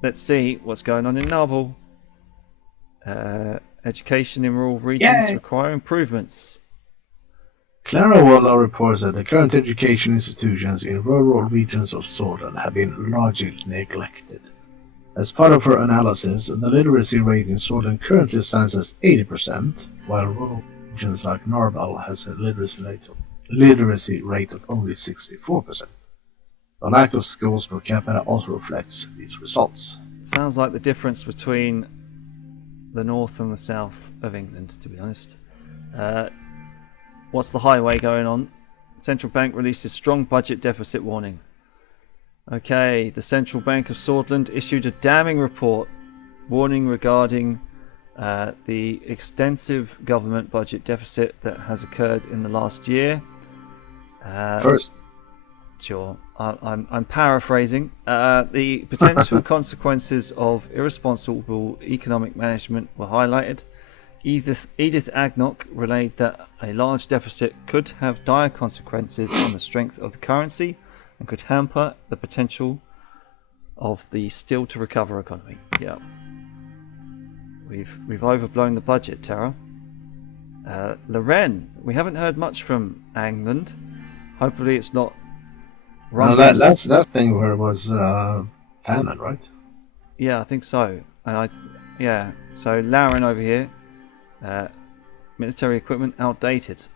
Let's see what's going on in Narble. Education in rural regions require improvements. Clara Walla reports that the current education institutions in rural regions of Sweden have been largely neglected. As part of her analysis, the literacy rate in Sweden currently stands at 80%, while rural regions like Narble has a literacy rate of only 64%. The lack of schools per capita also reflects these results. Sounds like the difference between the north and the south of England, to be honest. What's the highway going on? Central Bank releases strong budget deficit warning. Okay, the Central Bank of Swordland issued a damning report warning regarding the extensive government budget deficit that has occurred in the last year. First, Sure, I'm paraphrasing. The potential consequences of irresponsible economic management were highlighted. Edith Agnock relayed that a large deficit could have dire consequences on the strength of the currency and could hamper the potential of the still-to-recover economy. Yeah, we've overblown the budget, Terra. Loren, we haven't heard much from England. Hopefully, it's not. That thing where it was famine, right? Yeah, I think so. So Lauren over here, military equipment outdated.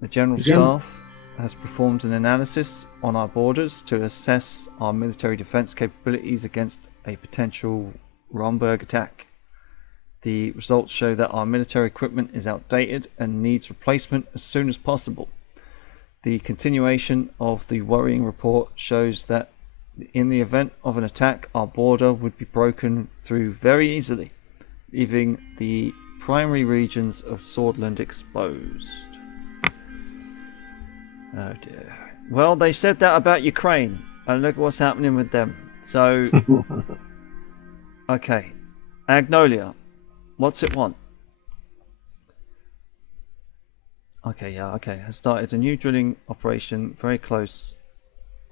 The General Staff has performed an analysis on our borders to assess our military defense capabilities against a potential Romberg attack. The results show that our military equipment is outdated and needs replacement as soon as possible. The continuation of the worrying report shows that in the event of an attack, our border would be broken through very easily, leaving the primary regions of Swordland exposed. Oh dear. Well, they said that about Ukraine, and look what's happening with them. So, okay. Agnolia, what's it want? Okay, has started a new drilling operation very close.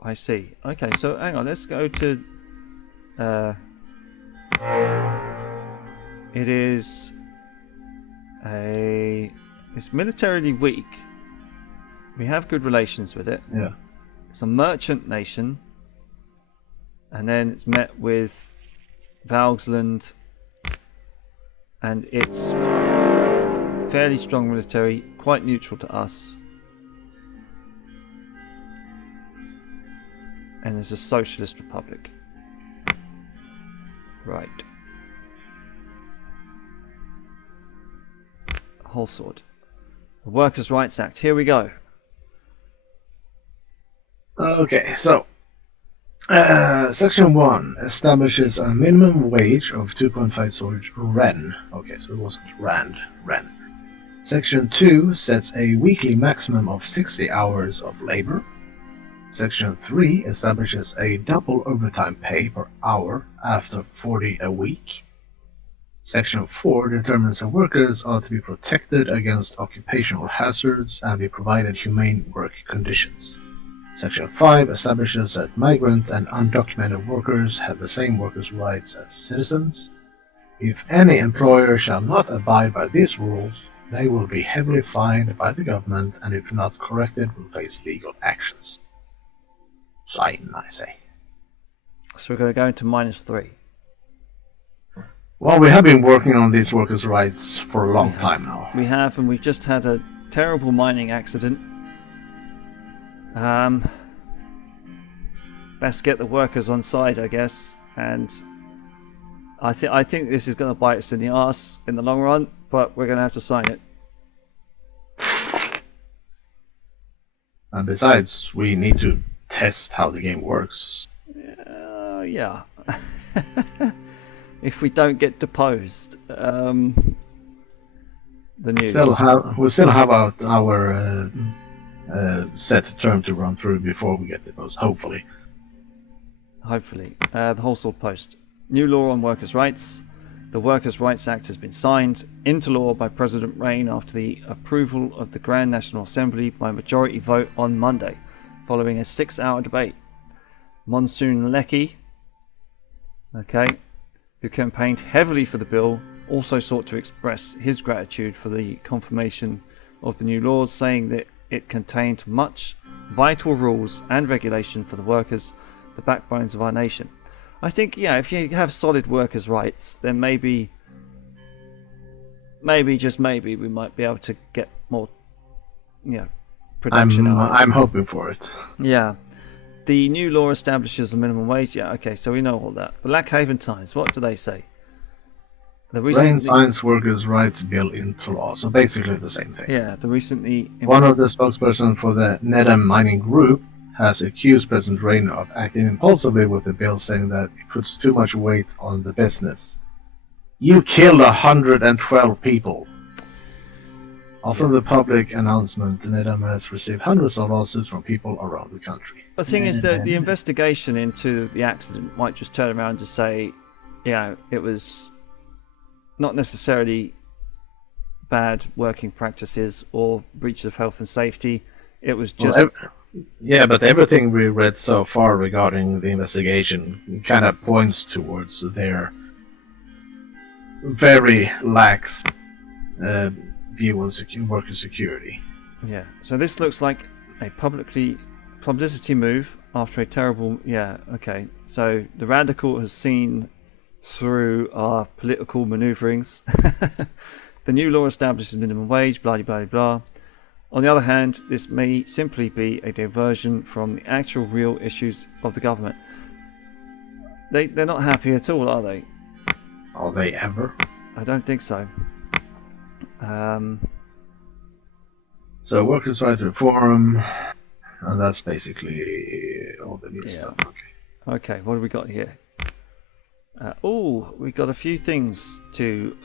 I see. Okay, so hang on, let's go to... it is it's militarily weak. We have good relations with it. Yeah. It's a merchant nation. And then it's met with Valgsland. And it's fairly strong military, quite neutral to us. And there's a socialist republic. Right. Whole sword. The Workers' Rights Act. Here we go. Okay, so Section 1 establishes a minimum wage of 2.5 swords Ren. Okay, so it wasn't Rand, Ren. Section 2 sets a weekly maximum of 60 hours of labor. Section 3 establishes a double overtime pay per hour after 40 a week. Section 4 determines that workers are to be protected against occupational hazards and be provided humane work conditions. Section 5 establishes that migrant and undocumented workers have the same workers' rights as citizens. If any employer shall not abide by these rules, they will be heavily fined by the government and if not corrected will face legal actions. Sign, I say. So we're going to go into -3. Well, we have been working on these workers' rights for a long time now. We have, and we've just had a terrible mining accident. Best get the workers on side, I guess. And I think this is going to bite us in the arse in the long run, but we're going to have to sign it. And besides, we need to test how the game works. Yeah. If we don't get deposed, the news. We still have our set term to run through before we get deposed. Hopefully. The whole sword post. New law on workers' rights. The Workers' Rights Act has been signed into law by President Rain after the approval of the Grand National Assembly by majority vote on Monday, following a 6-hour debate. Monsoon Leckie, who campaigned heavily for the bill, also sought to express his gratitude for the confirmation of the new laws, saying that it contained much vital rules and regulation for the workers, the backbones of our nation. I think, if you have solid workers' rights, then maybe, just maybe, we might be able to get more, production. I'm hoping for it. Yeah. The new law establishes a minimum wage. Yeah, okay, so we know all that. The Lackhaven Times, what do they say? Rain signs workers' rights bill into law, so basically the same thing. Yeah, One of the spokespersons for the Nedham Mining Group has accused President Rain of acting impulsively with the bill, saying that it puts too much weight on the business. You killed 112 people. After the public announcement, Nedham has received hundreds of lawsuits from people around the country. The thing is that the investigation into the accident might just turn around to say, it was not necessarily bad working practices or breach of health and safety. It was just... but everything we read so far regarding the investigation kind of points towards their very lax view on worker security. Yeah, so this looks like a publicity move after a terrible... So the Radical has seen through our political manoeuvrings. The new law establishes minimum wage, blah, blah, blah. On the other hand, this may simply be a diversion from the actual real issues of the government. They're not happy at all, are they? Are they ever? I don't think so. So workers' right to reform, and that's basically all the new stuff. Okay, what have we got here? We got a few things to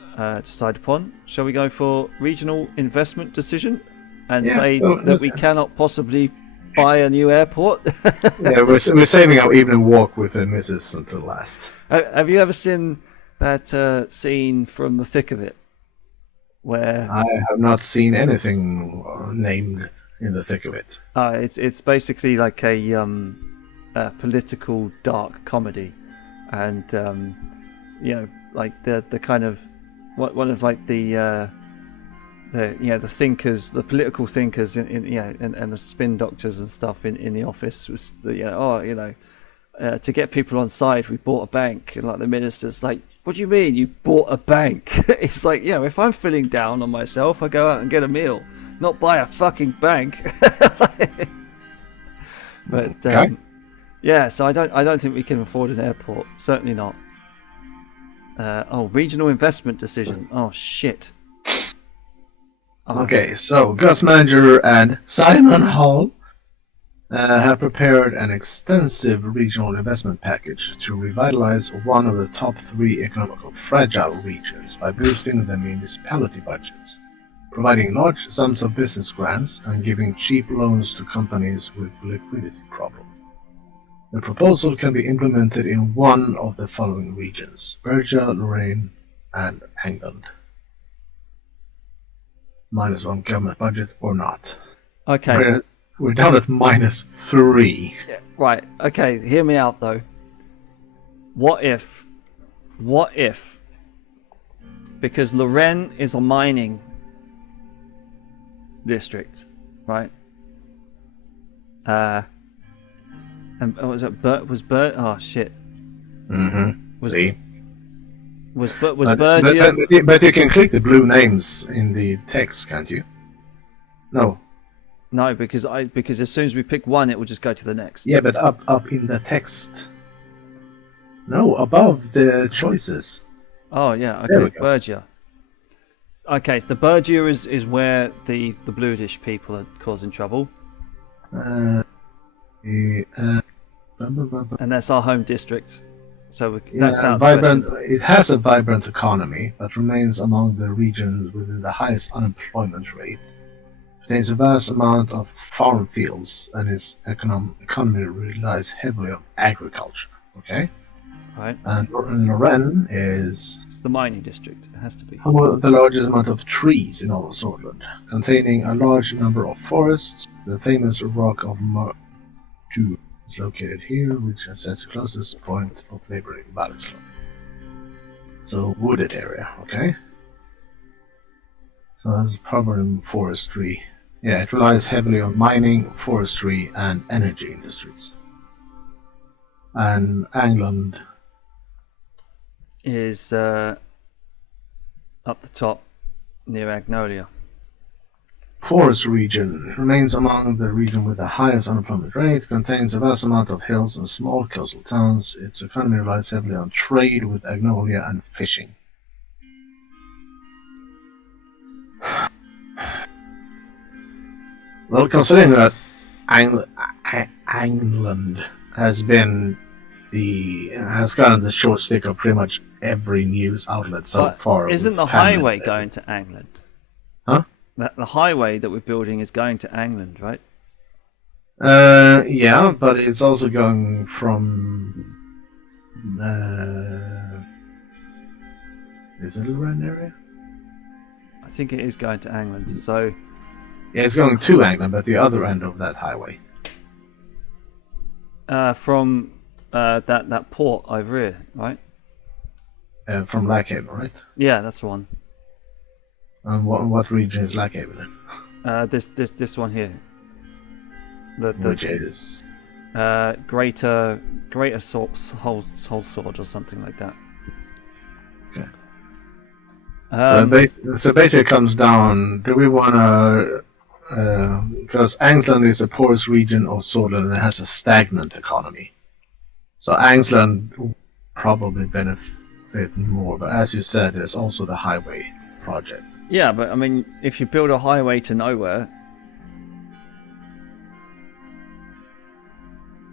decide upon. Shall we go for regional investment decision and say that we cannot possibly buy a new airport? Yeah, we're saving our evening walk with the missus until last. Have you ever seen that scene from The Thick of It? Where I have not seen anything named in The Thick of It. it's basically like a political dark comedy, and like the kind of one of like the thinkers, the political thinkers and the spin doctors and stuff in the office was to get people on side, we bought a bank, and like the minister's like, what do you mean you bought a bank? It's like, if I'm feeling down on myself, I go out and get a meal, not buy a fucking bank. But so I don't think we can afford an airport, certainly not. Regional investment decision. Oh shit. Okay, so Gus Manager and Simon Hall have prepared an extensive regional investment package to revitalize one of the top 3 economically fragile regions by boosting the municipality budgets, providing large sums of business grants, and giving cheap loans to companies with liquidity problems. The proposal can be implemented in one of the following regions: Bergia, Lorraine, and England. -1 government budget or not. Okay. We're down at -3. Right. Okay. Hear me out though. What if? Because Lorraine is a mining district, right? And was it Bert? Oh shit. Mm-hmm. See. Was Bergia? But you can click the blue names in the text, can't you? No, because as soon as we pick one, it will just go to the next. Yeah, but up in the text. No, above the choices. Oh yeah, okay, Bergia. Okay, the Bergia is where the Bluedish people are causing trouble. And that's our home district. So that's out. It has a vibrant economy, but remains among the regions with the highest unemployment rate. Contains a vast amount of farm fields, and its economy relies heavily on agriculture. Okay. Right. And Lorraine it's the mining district. It has to be. The largest amount of trees in all of Scotland, containing a large number of forests. The famous Rock of Martu is located here, which is the closest point of neighboring Ballinslow. So wooded area, okay? So that's probably forestry. Yeah, it relies heavily on mining, forestry, and energy industries. And England is up the top near Agnolia. Forest region remains among the region with the highest unemployment rate, contains a vast amount of hills and small coastal towns. Its economy relies heavily on trade with Agnolia and fishing. Well, considering that England has gotten the short stick of pretty much every news outlet so far. Isn't the highway going to England? Huh? The highway that we're building is going to England, right? Yeah, but it's also going from. Is it Lorraine area? I think it is going to England. So. Yeah, it's going to England, but the other end of that highway. From that port over here, right? From Lackhaven, right? Yeah, that's the one. And what region is Lackhaven in? This one here. Which is Greater Whole Sword or something like that. So basically, it comes down: do we want to? Because Angsland is the poorest region of Sordland and it has a stagnant economy. So Angsland will probably benefit more. But as you said, there's also the highway project. Yeah, but I mean, if you build a highway to nowhere,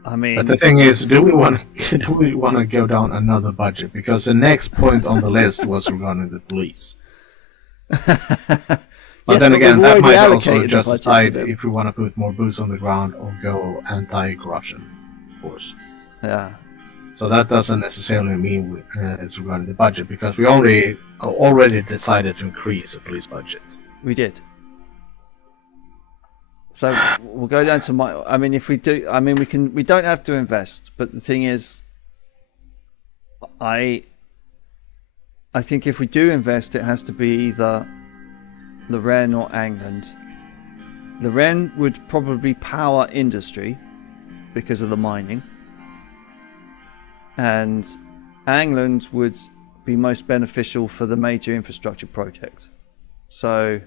I mean. But the thing is, do we want to go down another budget? Because the next point on the list was regarding the police. But then again, that might also just decide if we want to put more boots on the ground or go anti-corruption force. Yeah. So that doesn't necessarily mean it's regarding the budget, because we already decided to increase the police budget. We did. So we'll go down to I mean, if we do, I mean, we don't have to invest, but the thing is, I think if we do invest, it has to be either Lorraine or England. Lorraine would probably power industry because of the mining, and England would be most beneficial for the major infrastructure project. So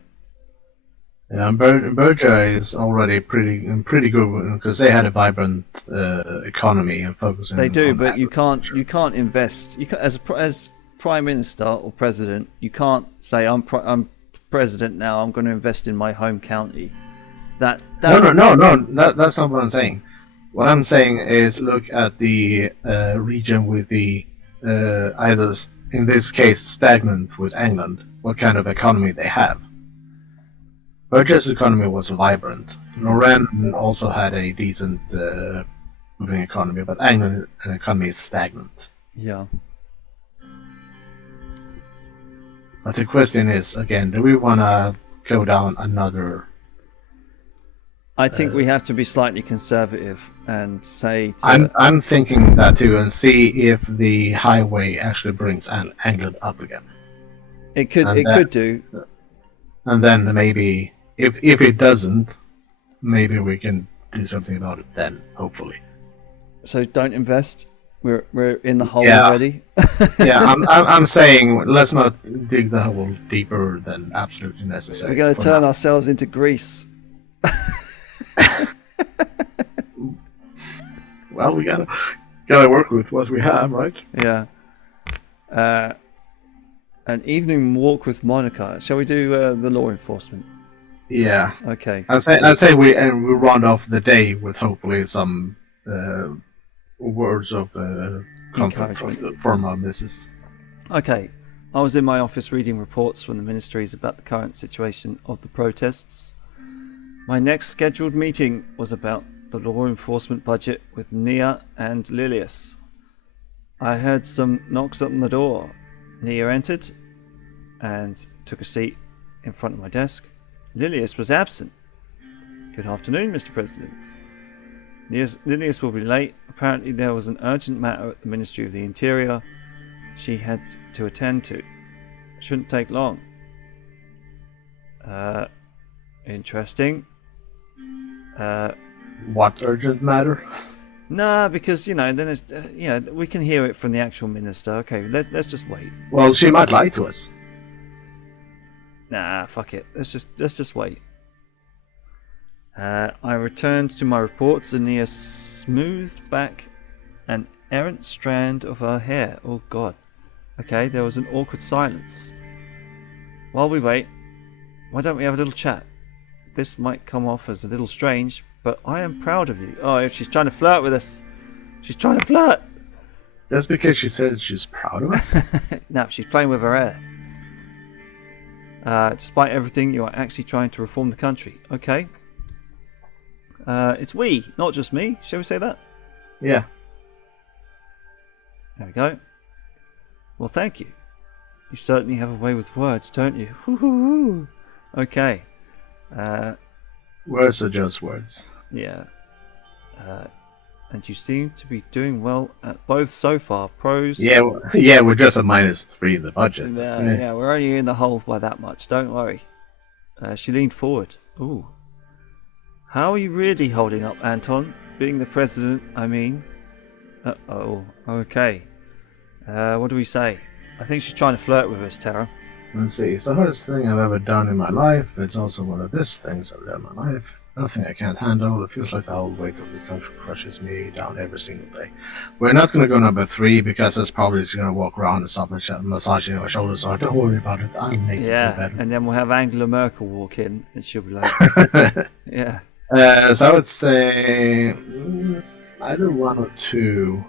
yeah, and Berger is already pretty good because they had a vibrant economy and focusing. They do, but you can't invest. You can't, as prime minister or president, you can't say I'm president now, I'm going to invest in my home county. No, that's not what I'm saying. What I'm saying is look at the region with the either, in this case, stagnant with England, what kind of economy they have. Berger's economy was vibrant. Lorraine also had a decent moving economy, but England's economy is stagnant. Yeah. But the question is, again, do we want to go down another... I think we have to be slightly conservative and say... I'm thinking that too, and see if the highway actually brings England up again. It could do. And then maybe, if it doesn't, maybe we can do something about it then, hopefully. So don't invest? We're in the hole already. Yeah, I'm saying let's not dig the hole deeper than absolutely necessary. We're going to turn ourselves into Greece. Well, we gotta work with what we have, right? Yeah. An evening walk with Monica. Shall we do the law enforcement? Yeah. Okay. I'd say we round off the day with hopefully some words of comfort from our missus. Okay. I was in my office reading reports from the ministries about the current situation of the protests. My next scheduled meeting was about the law enforcement budget with Nia and Lilius. I heard some knocks on the door. Nia entered and took a seat in front of my desk. Lilius was absent. Good afternoon, Mr. President. Lilius will be late. Apparently there was an urgent matter at the Ministry of the Interior she had to attend to. Shouldn't take long. Interesting. What urgent matter? Nah, because then it's we can hear it from the actual minister. Okay, let's just wait. Well, she might lie to us. Nah, fuck it. Let's just wait. I returned to my reports and Nia smoothed back an errant strand of her hair. Oh god. Okay, there was an awkward silence. While we wait, why don't we have a little chat? This might come off as a little strange, but I am proud of you. Oh, she's trying to flirt with us. She's trying to flirt. Just because she said she's proud of us? No, she's playing with her hair. Despite everything, you are actually trying to reform the country. Okay. It's we, not just me. Shall we say that? Yeah. There we go. Well, thank you. You certainly have a way with words, don't you? Hoo-hoo-hoo. Okay. Words are just words. Yeah. And you seem to be doing well at both so far. Pros. Yeah, we're just at -3 in the budget. Yeah, we're only in the hole by that much. Don't worry. She leaned forward. Ooh. How are you really holding up, Anton? Being the president, I mean. Uh-oh. Okay. What do we say? I think she's trying to flirt with us, Terra. Let's see, it's the hardest thing I've ever done in my life, but it's also one of the best things I've done in my life. Nothing I can't handle. It feels like the whole weight of the country crushes me down every single day. We're not going to go number 3 because that's probably just going to walk around and stop massaging our shoulders. So don't worry about it. I'll make it better. And then we'll have Angela Merkel walk in and she'll be like, yeah. So I would say either 1 or 2.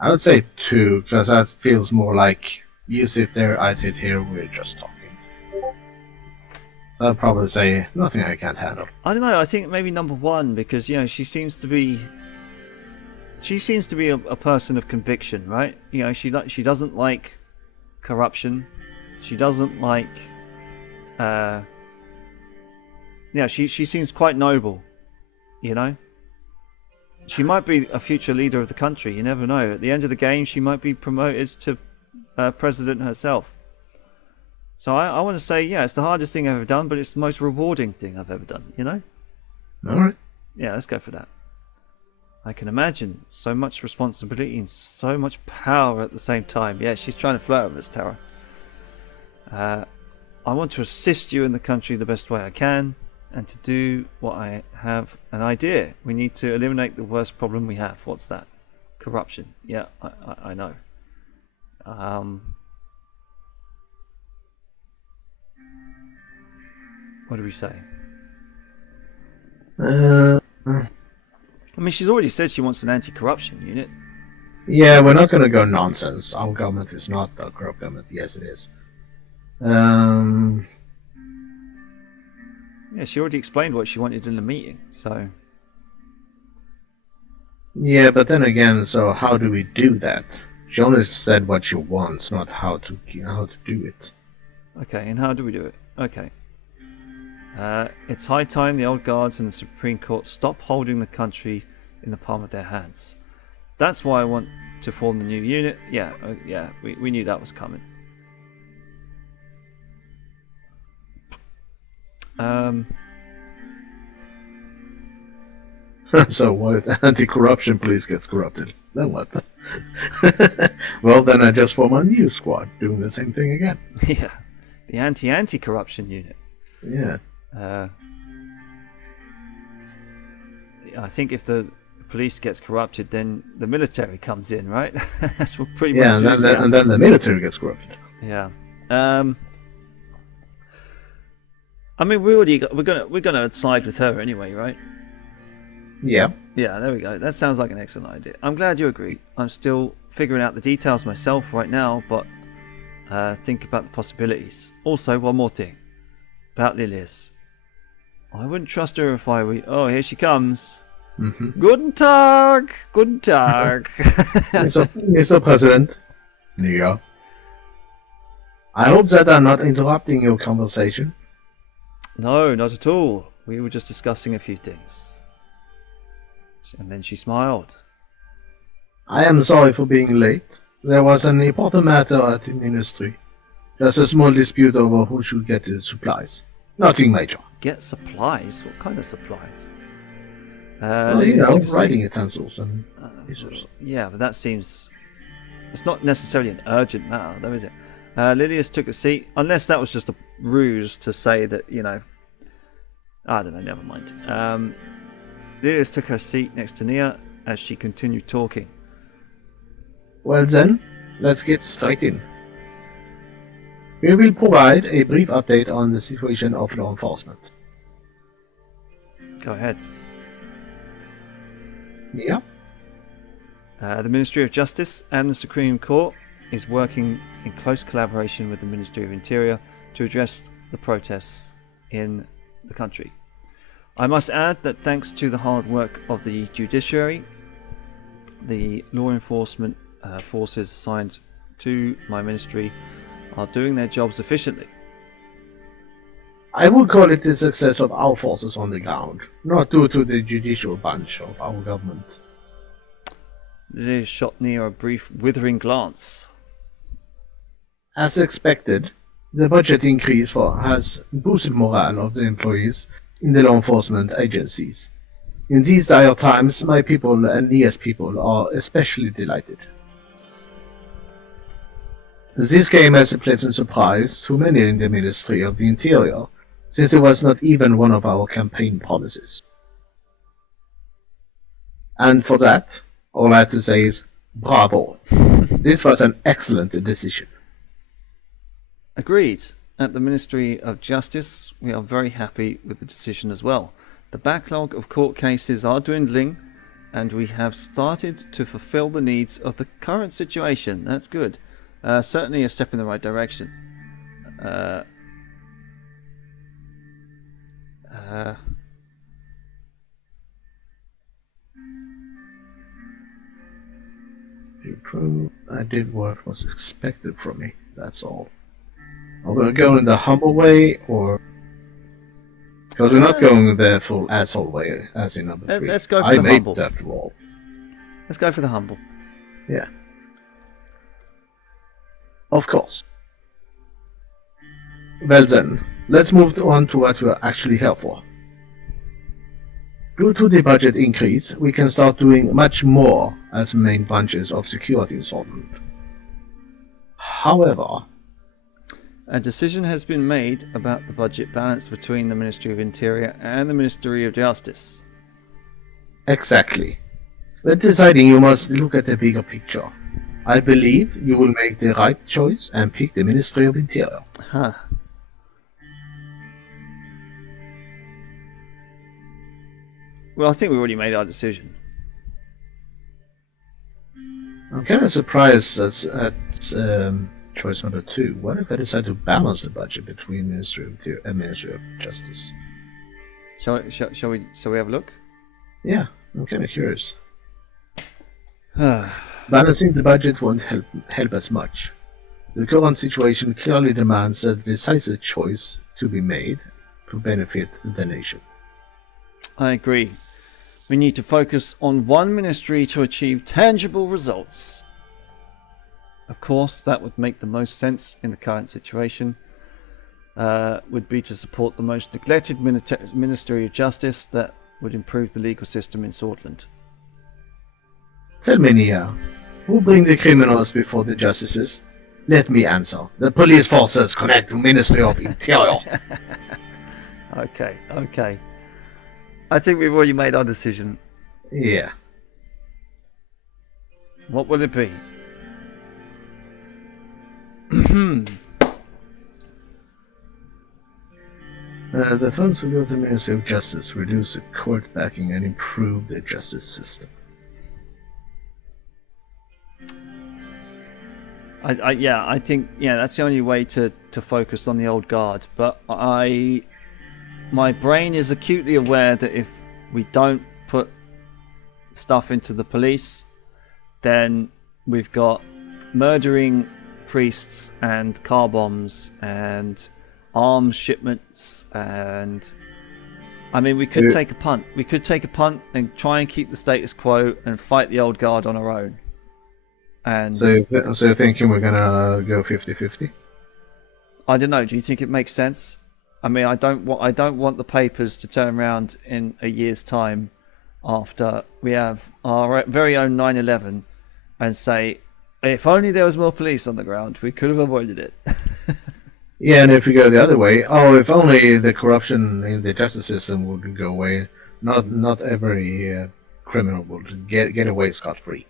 I would say 2 because that feels more like you sit there, I sit here, we're just talking. So I'd probably say nothing I can't handle. I don't know. I think maybe number 1 because she seems to be a person of conviction, right? She doesn't like corruption. She doesn't like. She seems quite noble. She might be a future leader of the country. You never know. At the end of the game, she might be promoted to president herself. So I want to say, it's the hardest thing I've ever done, but it's the most rewarding thing I've ever done, All right. Yeah, let's go for that. I can imagine so much responsibility and so much power at the same time. Yeah, she's trying to flirt with us, Terra. I want to assist you in the country the best way I can, and to do what I have an idea. We need to eliminate the worst problem we have. What's that? Corruption. Yeah, I know. What do we say? I mean, she's already said she wants an anti-corruption unit. Yeah, we're not going to go nonsense. Our government is not the corrupt government. Yes, it is. Yeah, she already explained what she wanted in the meeting, so... Yeah, but then again, so how do we do that? She only said what she wants, not how to do it. Okay, and how do we do it? Okay. It's high time the old guards and the Supreme Court stop holding the country in the palm of their hands. That's why I want to form the new unit. Yeah, we knew that was coming. So what if the anti-corruption police gets corrupted? Then what? Well, then I just form a new squad doing the same thing again. Yeah, the anti-corruption unit. Yeah. I think if the police gets corrupted, then the military comes in, right? That's what pretty much. Yeah, and then the military gets corrupted. Yeah. I mean, we're gonna side with her anyway, right? Yeah. Yeah, there we go. That sounds like an excellent idea. I'm glad you agree. I'm still figuring out the details myself right now, but think about the possibilities. Also, one more thing about Lilius. I wouldn't trust her if I were... Oh, here she comes. Mm-hmm. Guten Tag! Guten Tag! Mr. President. Yeah. I hope that I'm not interrupting your conversation. No, not at all. We were just discussing a few things. And then she smiled. I am sorry for being late. There was an important matter at the ministry. Just a small dispute over who should get the supplies. Nothing major. Get supplies? What kind of supplies? Writing utensils and scissors. Yeah, but that seems... It's not necessarily an urgent matter, though, is it? Lilius took a seat, unless that was just a ruse to say that, I don't know, never mind. Lilius took her seat next to Nia as she continued talking. Well then, let's get straight in. We will provide a brief update on the situation of law enforcement. Go ahead. Yeah. The Ministry of Justice and the Supreme Court is working in close collaboration with the Ministry of Interior to address the protests in the country. I must add that thanks to the hard work of the judiciary, the law enforcement forces assigned to my ministry are doing their jobs efficiently. I would call it the success of our forces on the ground, not due to the judicial bunch of our government. Lily shot Nia a brief, withering glance. As expected, the budget increase has boosted morale of the employees in the law enforcement agencies. In these dire times, my people and Nia's people are especially delighted. This came as a pleasant surprise to many in the Ministry of the Interior, since it was not even one of our campaign promises. And for that, all I have to say is, bravo. This was an excellent decision. Agreed. At the Ministry of Justice, we are very happy with the decision as well. The backlog of court cases are dwindling, and we have started to fulfill the needs of the current situation. That's good. Certainly a step in the right direction. I did what was expected from me, that's all. Are we going the humble way, or... Because we're not going the full asshole way, as in number 3. Let's go for the humble. I made after all. Let's go for the humble. Yeah. Of course. Well then, let's move on to what we're actually here for. Due to the budget increase, we can start doing much more as main branches of security in Scotland. However, a decision has been made about the budget balance between the Ministry of Interior and the Ministry of Justice. Exactly. When deciding, you must look at the bigger picture. I believe you will make the right choice and pick the Ministry of Interior. Huh. Well, I think we already made our decision. I'm kind of surprised at choice number 2. What if I decide to balance the budget between Ministry of Interior and Ministry of Justice? Shall we have a look? Yeah, I'm kind of curious. Balancing the budget won't help us much. The current situation clearly demands a decisive choice to be made to benefit the nation. I agree. We need to focus on one ministry to achieve tangible results. Of course, that would make the most sense in the current situation. Would be to support the most neglected Ministry of Justice that would improve the legal system in Scotland. Tell me, Nia, who bring the criminals before the justices? Let me answer. The police forces connect to Ministry of Interior. Okay. I think we've already made our decision. Yeah. What will it be? The funds will go to the Ministry of Justice, reduce the court backing, and improve the justice system. I think that's the only way to focus on the old guard. But my brain is acutely aware that if we don't put stuff into the police, then we've got murdering priests and car bombs and arms shipments, and I mean we could take a punt. We could take a punt and try and keep the status quo and fight the old guard on our own. And so you're thinking we're gonna go 50-50? I don't know. Do you think it makes sense? I mean, I don't want the papers to turn around in a year's time after we have our very own 9/11 and say, if only there was more police on the ground, we could have avoided it. Yeah, and if we go the other way, if only the corruption in the justice system would go away, not every criminal would get away scot-free.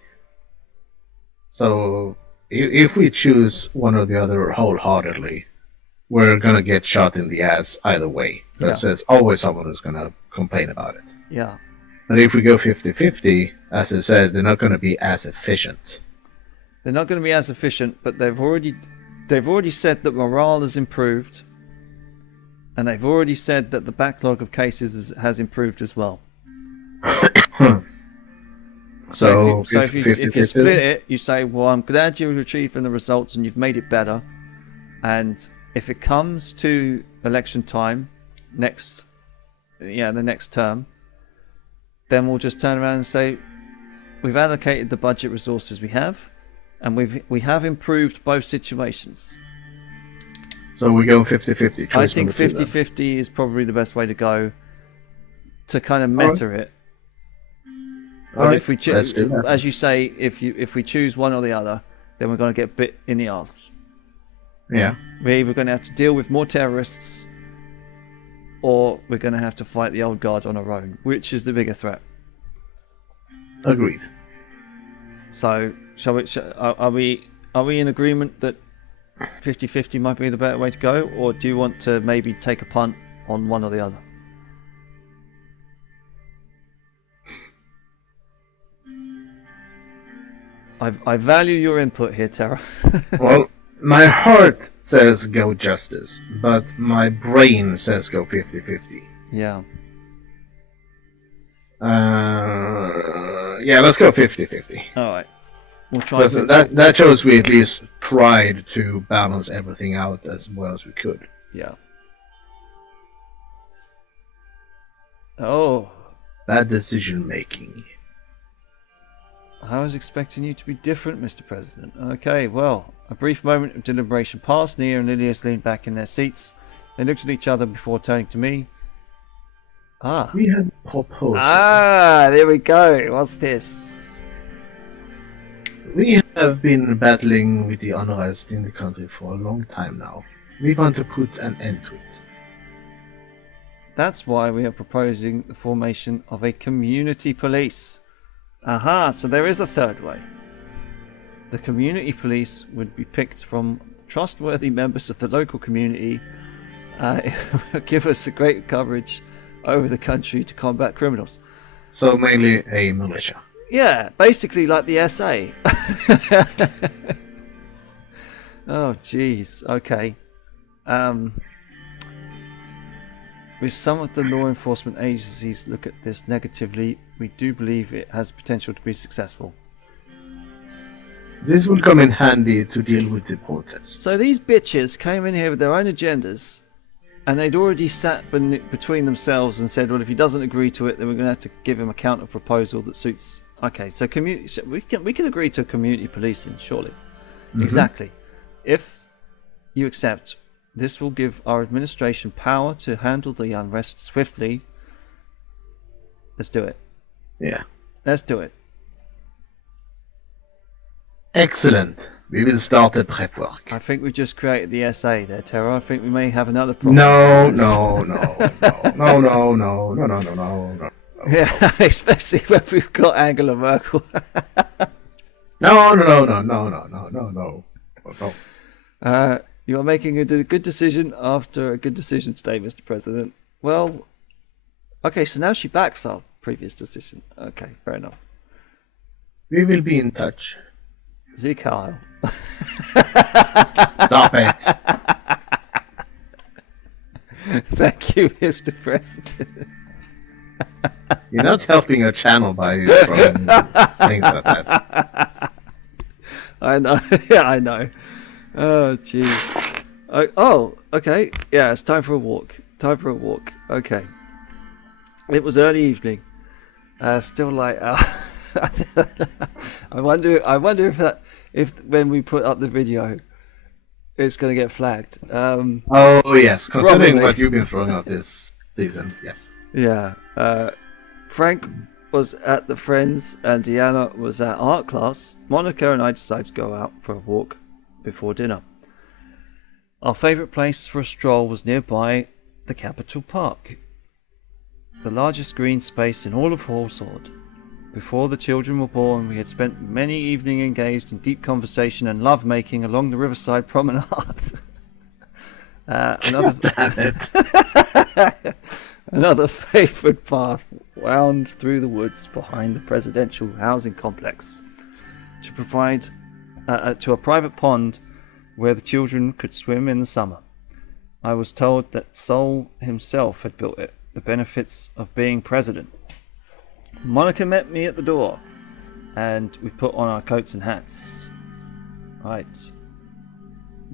So if we choose one or the other wholeheartedly, we're gonna get shot in the ass either way. Because there's always someone who's gonna complain about it. Yeah. But if we go 50-50, as I said, they're not gonna be as efficient. They're not going to be as efficient, but they've already said that morale has improved, and they've already said that the backlog of cases has improved as well. So if you split it, you say, well, I'm glad you're achieving the results and you've made it better. And if it comes to election time, the next term, then we'll just turn around and say, we've allocated the budget resources we have, and we have improved both situations. So we go 50-50. I think 50-50 is probably the best way to go to kind of meta it. But if we choose, as you say, if we choose one or the other, then we're going to get bit in the arse. Yeah. We're either going to have to deal with more terrorists, or we're going to have to fight the old guard on our own. Which is the bigger threat? Agreed. So, are we in agreement that 50-50 might be the better way to go, or do you want to maybe take a punt on one or the other? I value your input here, Terra. Well, my heart says go justice, but my brain says go 50-50. Yeah. Yeah, let's go 50-50. All right. We'll try. That shows we at least tried to balance everything out as well as we could. Yeah. Oh. Bad decision making. I was expecting you to be different, Mr. President. Okay, well, a brief moment of deliberation passed. Nia and Lilius leaned back in their seats. They looked at each other before turning to me. We have a proposal. There we go. What's this? We have been battling with the unrest in the country for a long time now. We want to put an end to it. That's why we are proposing the formation of a community police. Aha, so there is a third way. The community police would be picked from trustworthy members of the local community. It will give us a great coverage over the country to combat criminals. So mainly a militia. Yeah, basically like the SA. Oh, jeez. Okay. With some of the law enforcement agencies look at this negatively, we do believe it has potential to be successful. This will come in handy to deal with the protests. So these bitches came in here with their own agendas, and they'd already sat between themselves and said, well, if he doesn't agree to it, then we're going to have to give him a counter proposal that suits. Okay, so we can agree to community policing, surely. Mm-hmm. Exactly. If you accept, this will give our administration power to handle the unrest swiftly. Let's do it. Yeah. Let's do it. Excellent. We will start the prep work. I think we just created the SA there, Terra. I think we may have another problem. No. Yeah, especially when we've got Angela Merkel. No. You are making a good decision after a good decision today, Mr. President. Well, okay, so now she backs our previous decision. Okay, fair enough. We will be in touch. Z Kyle. Stop it. Thank you, Mr. President. You're not helping your channel by throwing things like that. I know. Yeah, I know. Oh, jeez. Oh, okay. Yeah, it's time for a walk. Okay. It was early evening. Still light out. I wonder if when we put up the video, it's going to get flagged. Oh yes, considering probably. what you've been throwing out this season, yes. Yeah. Frank was at the Friends and Deanna was at art class. Monica and I decided to go out for a walk before dinner. Our favourite place for a stroll was nearby the Capitol Park, the largest green space in all of Hallsword. Before the children were born, we had spent many evenings engaged in deep conversation and love-making along the riverside promenade. Another favourite path wound through the woods behind the presidential housing complex to provide to a private pond where the children could swim in the summer. I was told that Sol himself had built it, the benefits of being president. Monica met me at the door, and we put on our coats and hats. Right.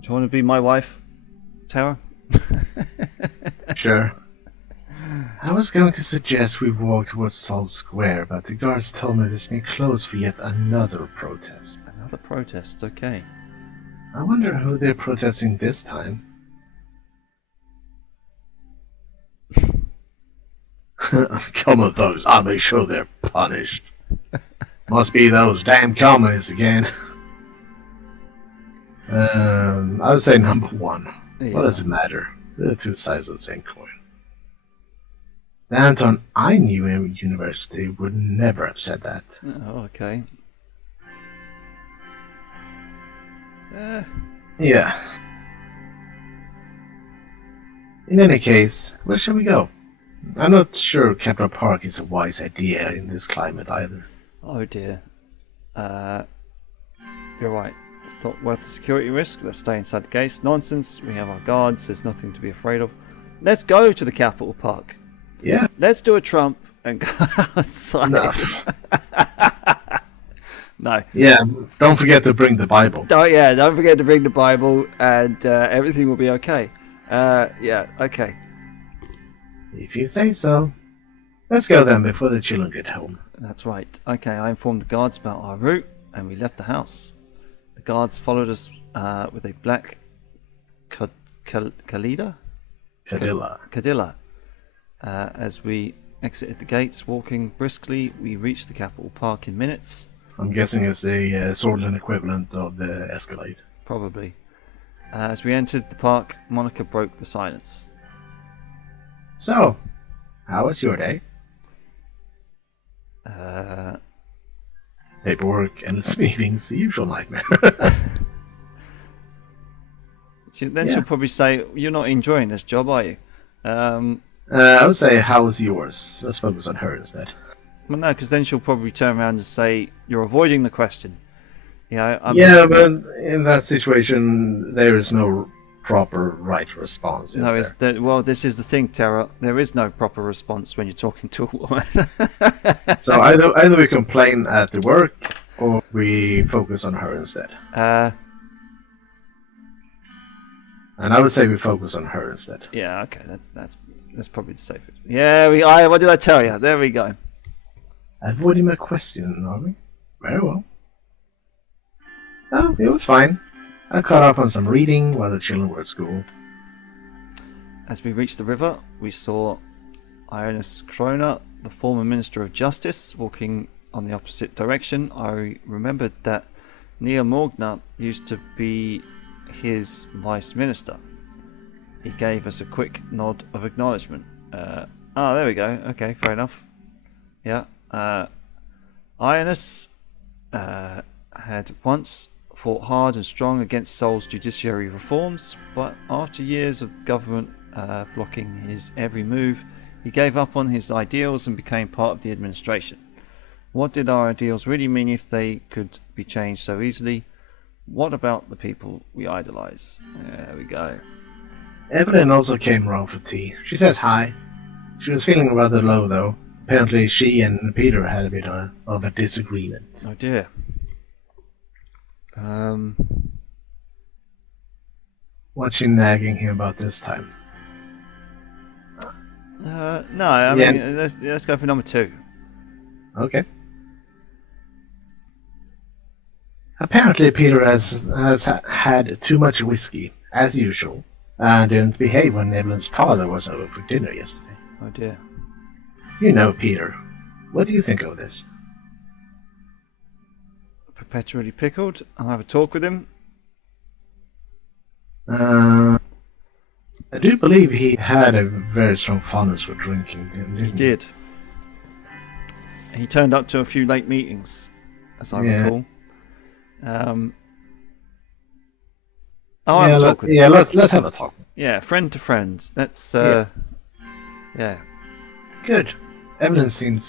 Do you want to be my wife, Terra? Sure. I was going to suggest we walk towards Salt Square, but the guards told me this may close for yet another protest. Another protest, okay. I wonder who they're protesting this time. Come with those, I'll make sure they're punished. Must be those damn communists again. I would say number one. Yeah. What does it matter? They're two sides of the same coin. The Anton I knew in university would never have said that. Oh, okay. Yeah. In any case, where shall we go? I'm not sure Kepler Park is a wise idea in this climate either. Oh dear. You're right. It's not worth the security risk. Let's stay inside the gates. Nonsense. We have our guards. There's nothing to be afraid of. Let's go to the Capital Park. Yeah. Let's do a Trump and go outside. No. No. Yeah, don't forget to bring the Bible. Don't forget to bring the Bible, and everything will be okay. Yeah, okay. If you say so. Let's go then before the children get home. That's right. Okay, I informed the guards about our route, and we left the house. The guards followed us with a black Cadilla. As we exited the gates, walking briskly, we reached the Capital Park in minutes. I'm guessing it's the Swordland equivalent of the Escalade. Probably. As we entered the park, Monica broke the silence. So, how was your day? Paperwork, endless meetings, the usual nightmare. Then she'll probably say, "You're not enjoying this job, are you?" I would say, how was yours? Let's focus on her instead. Well, no, because then she'll probably turn around and say, "You're avoiding the question." But in that situation, there is no proper right response. Well, this is the thing, Terra. There is no proper response when you're talking to a woman. So either we complain at the work, or we focus on her instead. And I would say we focus on her instead. Yeah, okay, that's probably the safest. Yeah, what did I tell you? There we go. Avoiding my question, are we? Very well. Oh, it was fine. I caught up on some reading while the children were at school. As we reached the river, we saw Ionis Krona, the former Minister of Justice, walking on the opposite direction. I remembered that Nia Morgna used to be his Vice Minister. He gave us a quick nod of acknowledgement. There we go. Okay, fair enough. Yeah. Ionis had once fought hard and strong against Seoul's judiciary reforms, but after years of government blocking his every move, he gave up on his ideals and became part of the administration. What did our ideals really mean if they could be changed so easily? What about the people we idolize? There we go. Evelyn also came around for tea. She says hi. She was feeling rather low, though. Apparently she and Peter had a bit of a disagreement. Oh dear. What's she nagging him about this time? No, I mean, let's go for number 2. Okay. Apparently Peter has had too much whiskey, as usual, and didn't behave when Evelyn's father was over for dinner yesterday. Oh dear. You know Peter. What do you think of this? Perpetually pickled. I'll have a talk with him. I do believe he had a very strong fondness for drinking, didn't he? He did. He turned up to a few late meetings, as I recall. Let's have a talk. Yeah, friend to friend. Let's yeah. Good. Evelyn seemed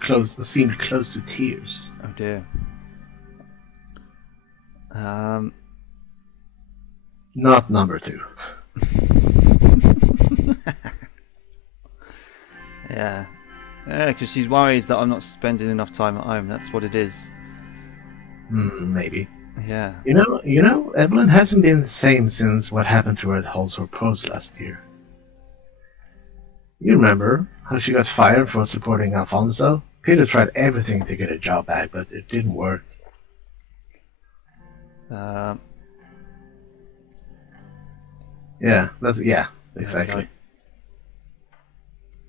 close to tears. Oh dear. Not number 2. Yeah, because she's worried that I'm not spending enough time at home. That's what it is. Maybe. Yeah. You know, Evelyn hasn't been the same since what happened to her at Halsor Post last year. You remember how she got fired for supporting Alfonso? Peter tried everything to get a job back, but it didn't work. Yeah, exactly.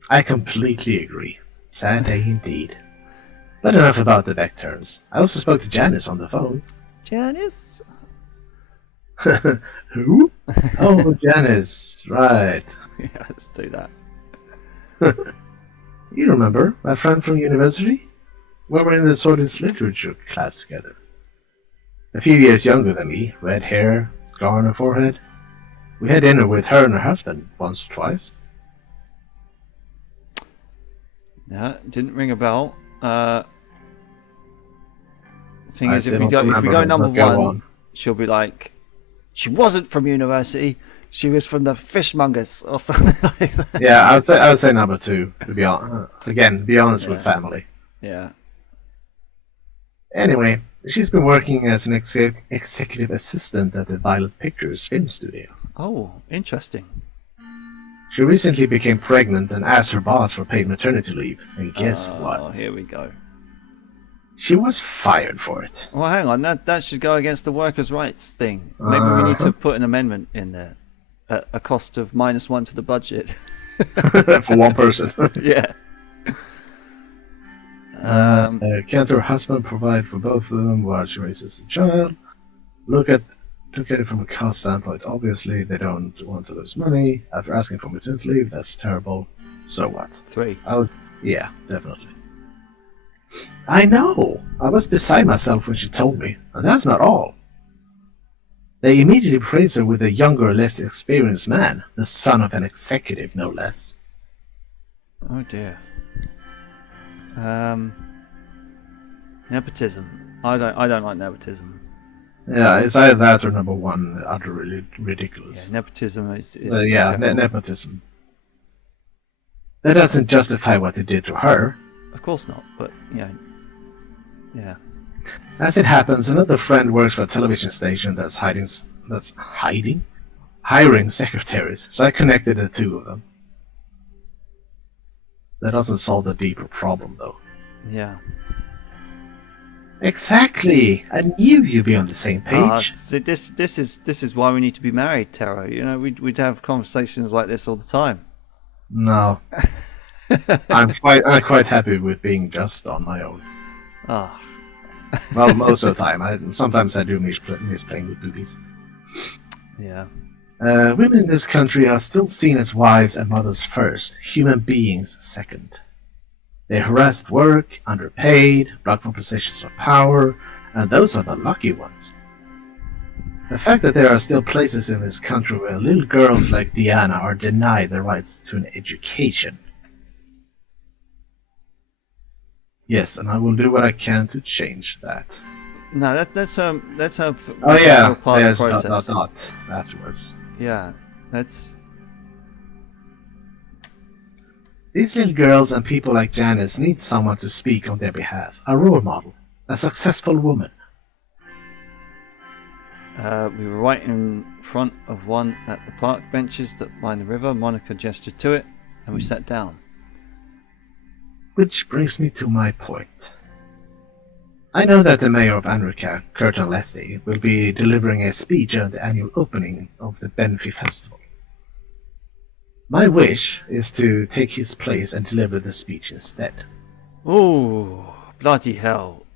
I completely agree. Sad day indeed. But enough about the back turns. I also spoke to Janice on the phone. Janice? Who? Oh, Janice. Right. Yeah, let's do that. You remember my friend from university? We were in the Sordid's literature class together. A few years younger than me, red hair, scar on her forehead. We had dinner with her and her husband once or twice. Yeah, didn't ring a bell. Thing I is, if still we don't remember go her, number but go one, on. she'll be like, she wasn't from university. She was from the fishmongers or something like that. Yeah, I would say number two. To be honest with family. Yeah. Anyway, she's been working as an executive assistant at the Violet Pictures film studio. Oh, interesting. She recently became pregnant and asked her boss for paid maternity leave. And guess what? Oh, here we go. She was fired for it. Well, hang on. That should go against the workers' rights thing. Maybe we need to put an amendment in there at a cost of -1 to the budget. For one person. Yeah. Can't her husband provide for both of them while she raises a child? Look at it from a cost standpoint. Obviously, they don't want to lose money. After asking for maternity leave, that's terrible. So what? 3. Yeah, definitely. I know! I was beside myself when she told me, and that's not all. They immediately praised her with a younger, less experienced man, the son of an executive, no less. Oh dear. Nepotism. I don't like nepotism. Yeah, it's either that or number one, utterly ridiculous. Yeah, nepotism is nepotism. That doesn't justify what they did to her. Of course not, but yeah. As it happens, another friend works for a television station hiring secretaries, so I connected the two of them. That doesn't solve the deeper problem, though. Yeah. Exactly! I knew you'd be on the same page. See, this is why we need to be married, Terra. You know, we'd have conversations like this all the time. No. I'm quite happy with being just on my own. Ah. Well, most of the time. Sometimes I do miss playing with boobies. Yeah. Women in this country are still seen as wives and mothers first, human beings second. They're harassed at work, underpaid, blocked from positions of power, and those are the lucky ones. The fact that there are still places in this country where little girls like Diana are denied the rights to an education. Yes, and I will do what I can to change that. No, that's Oh yeah, part there's of the process. dot afterwards. Yeah, that's. These little girls and people like Janice need someone to speak on their behalf, a role model, a successful woman. We were right in front of one at the park benches that line the river. Monica gestured to it, and we sat down. Which brings me to my point. I know that the mayor of Anrica, Curtin Leslie, will be delivering a speech at the annual opening of the Benfi Festival. My wish is to take his place and deliver the speech instead. Oh, bloody hell.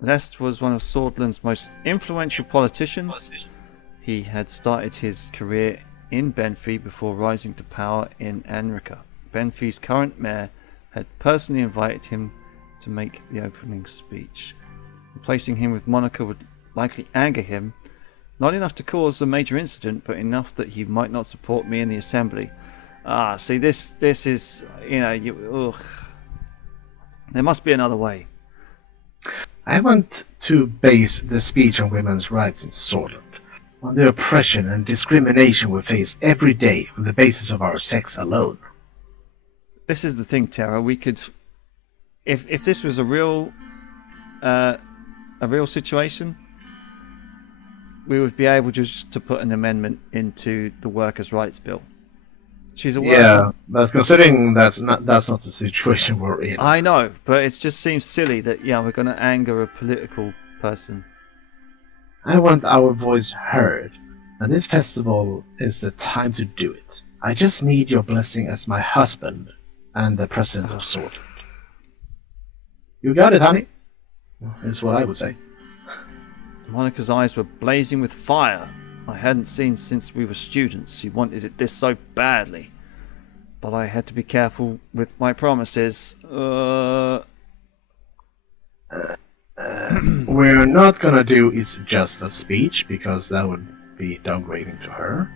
Lest was one of Swordland's most influential politicians. He had started his career in Benfi before rising to power in Anrica. Benfi's current mayor had personally invited him to make the opening speech. Replacing him with Monica would likely anger him, not enough to cause a major incident, but enough that he might not support me in the assembly. See, this is, there must be another way. I want to base the speech on women's rights in Swordland, on the oppression and discrimination we face every day on the basis of our sex alone. This is the thing, Terra. We could, if this was a real situation, we would be able just to put an amendment into the workers' rights bill. She's a worker. Yeah, but considering that's not the situation we're in. I know, but it just seems silly that we're going to anger a political person. I want our voice heard, and this festival is the time to do it. I just need your blessing as my husband and the president of Swordland. You got it, honey. Is what I would say. Monica's eyes were blazing with fire. I hadn't seen since we were students. She wanted it this so badly. But I had to be careful with my promises. We're not gonna do It's Just a Speech, because that would be downgrading to her.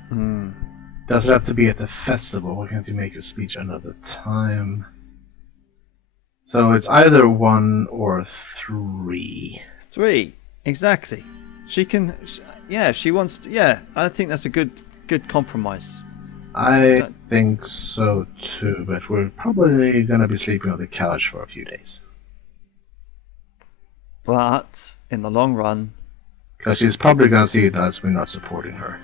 Does it have to be at the festival? Why can't you make a speech another time? So it's either 1 or 3. 3. Exactly. She can... Yeah, she wants to... Yeah, I think that's a good compromise. I think so too, but we're probably gonna be sleeping on the couch for a few days. But, in the long run... Because she's probably gonna see it as we're not supporting her.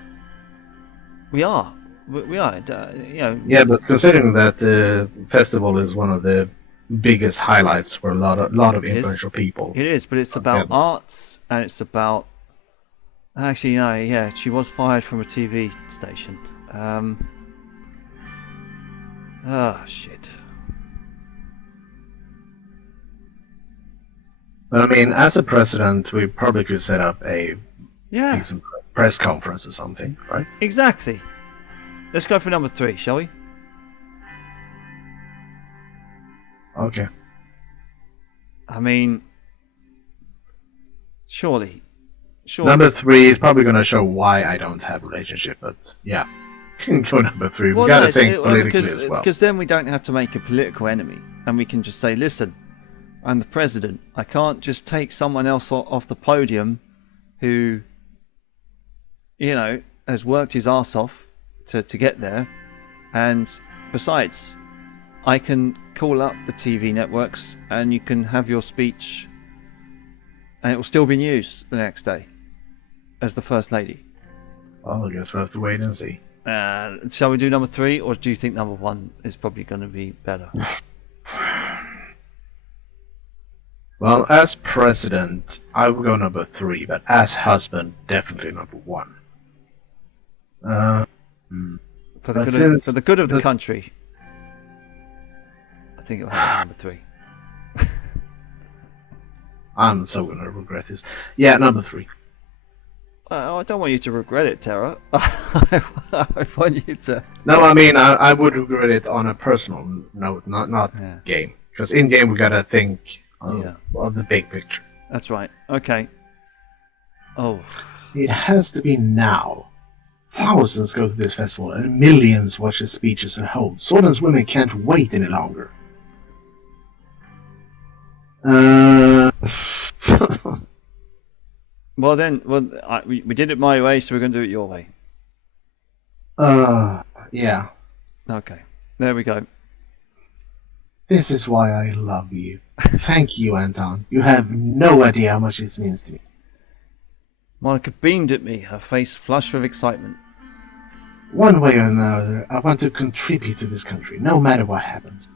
We are. We are. You know... Yeah, but considering that the festival is one of the biggest highlights for a lot of influential people. It is, but it's about arts, and it's about... Actually, no, yeah, she was fired from a TV station. Oh, shit. But I mean, as a president, we probably could set up a decent press conference or something, right? Exactly. Let's go for number 3, shall we? Okay. I mean, surely. Number 3 is probably going to show why I don't have a relationship, but yeah. Go number 3. Well, we got to think politically as well. Because then we don't have to make a political enemy, and we can just say, listen, I'm the president. I can't just take someone else off the podium who, you know, has worked his ass off to get there. And besides, I can call up the TV networks and you can have your speech and it will still be news the next day as the First Lady. Well, I guess we'll have to wait and see. Shall we do number 3, or do you think number 1 is probably going to be better? Well, as president, I will go number 3, but as husband, definitely number 1. For the good of the country, I think it will have to be number 3. I'm so gonna regret this. Yeah, number 3. I don't want you to regret it, Terra. I want you to... No, I mean, I would regret it on a personal note, not game. Because in game, we gotta think of the big picture. That's right. Okay. Oh. It has to be now. Thousands go to this festival, and millions watch his speeches at home. Sworden's women can't wait any longer. Well then, we did it my way, so we're going to do it your way. Yeah. Okay, there we go. This is why I love you. Thank you, Anton. You have no idea how much this means to me. Monica beamed at me, her face flushed with excitement. One way or another, I want to contribute to this country, no matter what happens.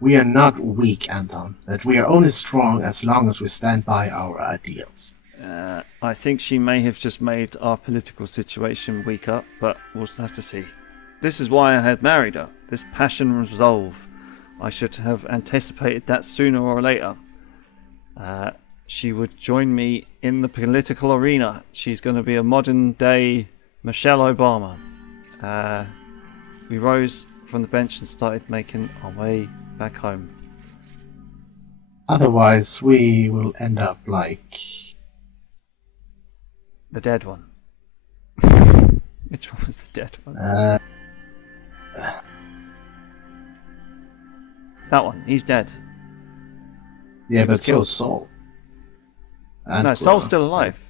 We are not weak, Anton, but we are only strong as long as we stand by our ideals. I think she may have just made our political situation weaker, but we'll have to see. This is why I had married her, this passion and resolve. I should have anticipated that sooner or later. She would join me in the political arena. She's going to be a modern-day Michelle Obama. We rose from the bench and started making our way back home. Otherwise, we will end up like... the dead one. Which one was the dead one? That one. He's dead. Yeah, but so is Saul. No, Saul's still alive.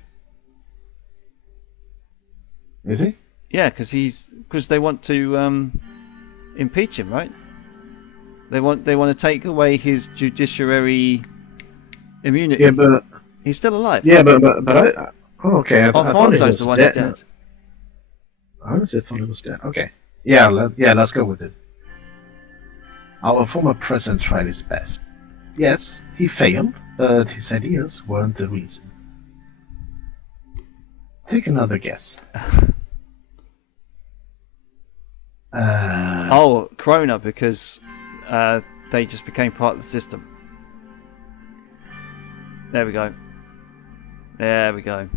Is he? Yeah, because they want to impeach him, right? They want to take away his judiciary immunity. Yeah, but he's still alive. Yeah, but I. Oh, okay. Alfonso's the one who's dead. I honestly thought he was dead. Okay. Yeah, let's go with it. Our former president tried his best. Yes, he failed, but his ideas weren't the reason. Take another guess. Krona, because they just became part of the system. There we go. There we go.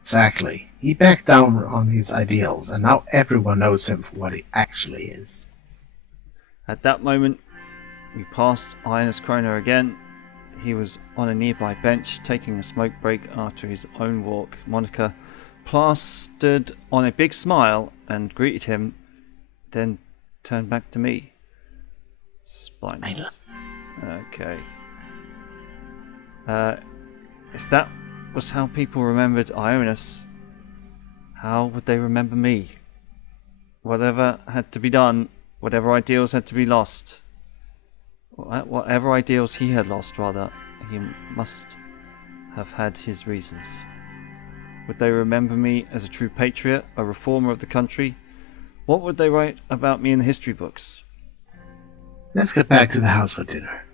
Exactly. He backed down on his ideals, and now everyone knows him for what he actually is. At that moment, we passed Ionis Kroner again. He was on a nearby bench, taking a smoke break after his own walk. Monica plastered on a big smile and greeted him, then turned back to me. Spineless. Okay. If that was how people remembered Ionis, how would they remember me? Whatever had to be done, whatever ideals had to be lost, whatever ideals he had lost, rather, he must have had his reasons. Would they remember me as a true patriot, a reformer of the country? What would they write about me in the history books? Let's get back to the house for dinner.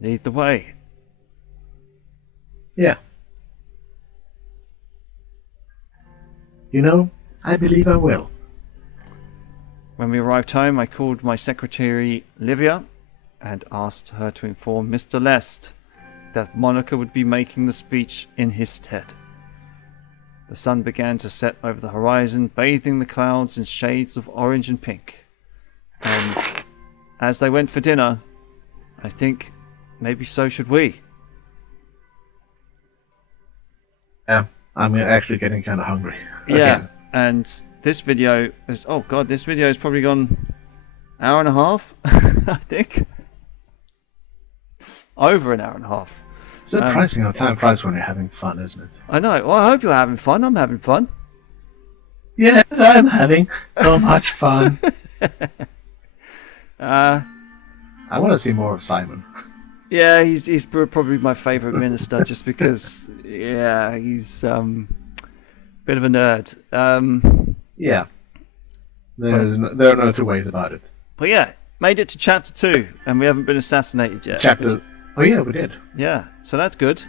Lead the way. Yeah. You know, I believe I will. When we arrived home, I called my secretary, Livia, and asked her to inform Mr. Lest that Monica would be making the speech in his stead. The sun began to set over the horizon, bathing the clouds in shades of orange and pink. And as they went for dinner, I think maybe so should we. Yeah, I'm actually getting kind of hungry. Yeah, Again. and this video is... Oh god, this video has probably gone hour and a half, I think. Over an hour and a half. Surprising how time flies when you're having fun, isn't it? I know. Well, I hope you're having fun. I'm having fun. Yes, I'm having so much fun. I want to see more of Simon. Yeah, he's probably my favourite minister, just because, yeah, he's a bit of a nerd. Yeah. There are no two ways about it. But yeah, made it to chapter 2, and we haven't been assassinated yet. Oh yeah, we did. Yeah, so that's good.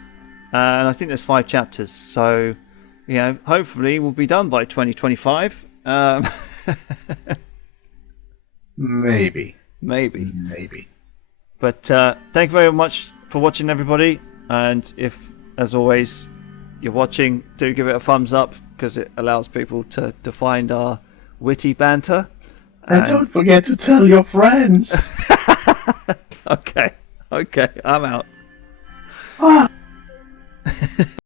And I think there's 5 chapters, so, you know, hopefully we'll be done by 2025. Maybe. But thank you very much for watching, everybody. And if, as always, you're watching, do give it a thumbs up, because it allows people to find our witty banter. And don't forget to tell your friends. Okay, I'm out. Ah.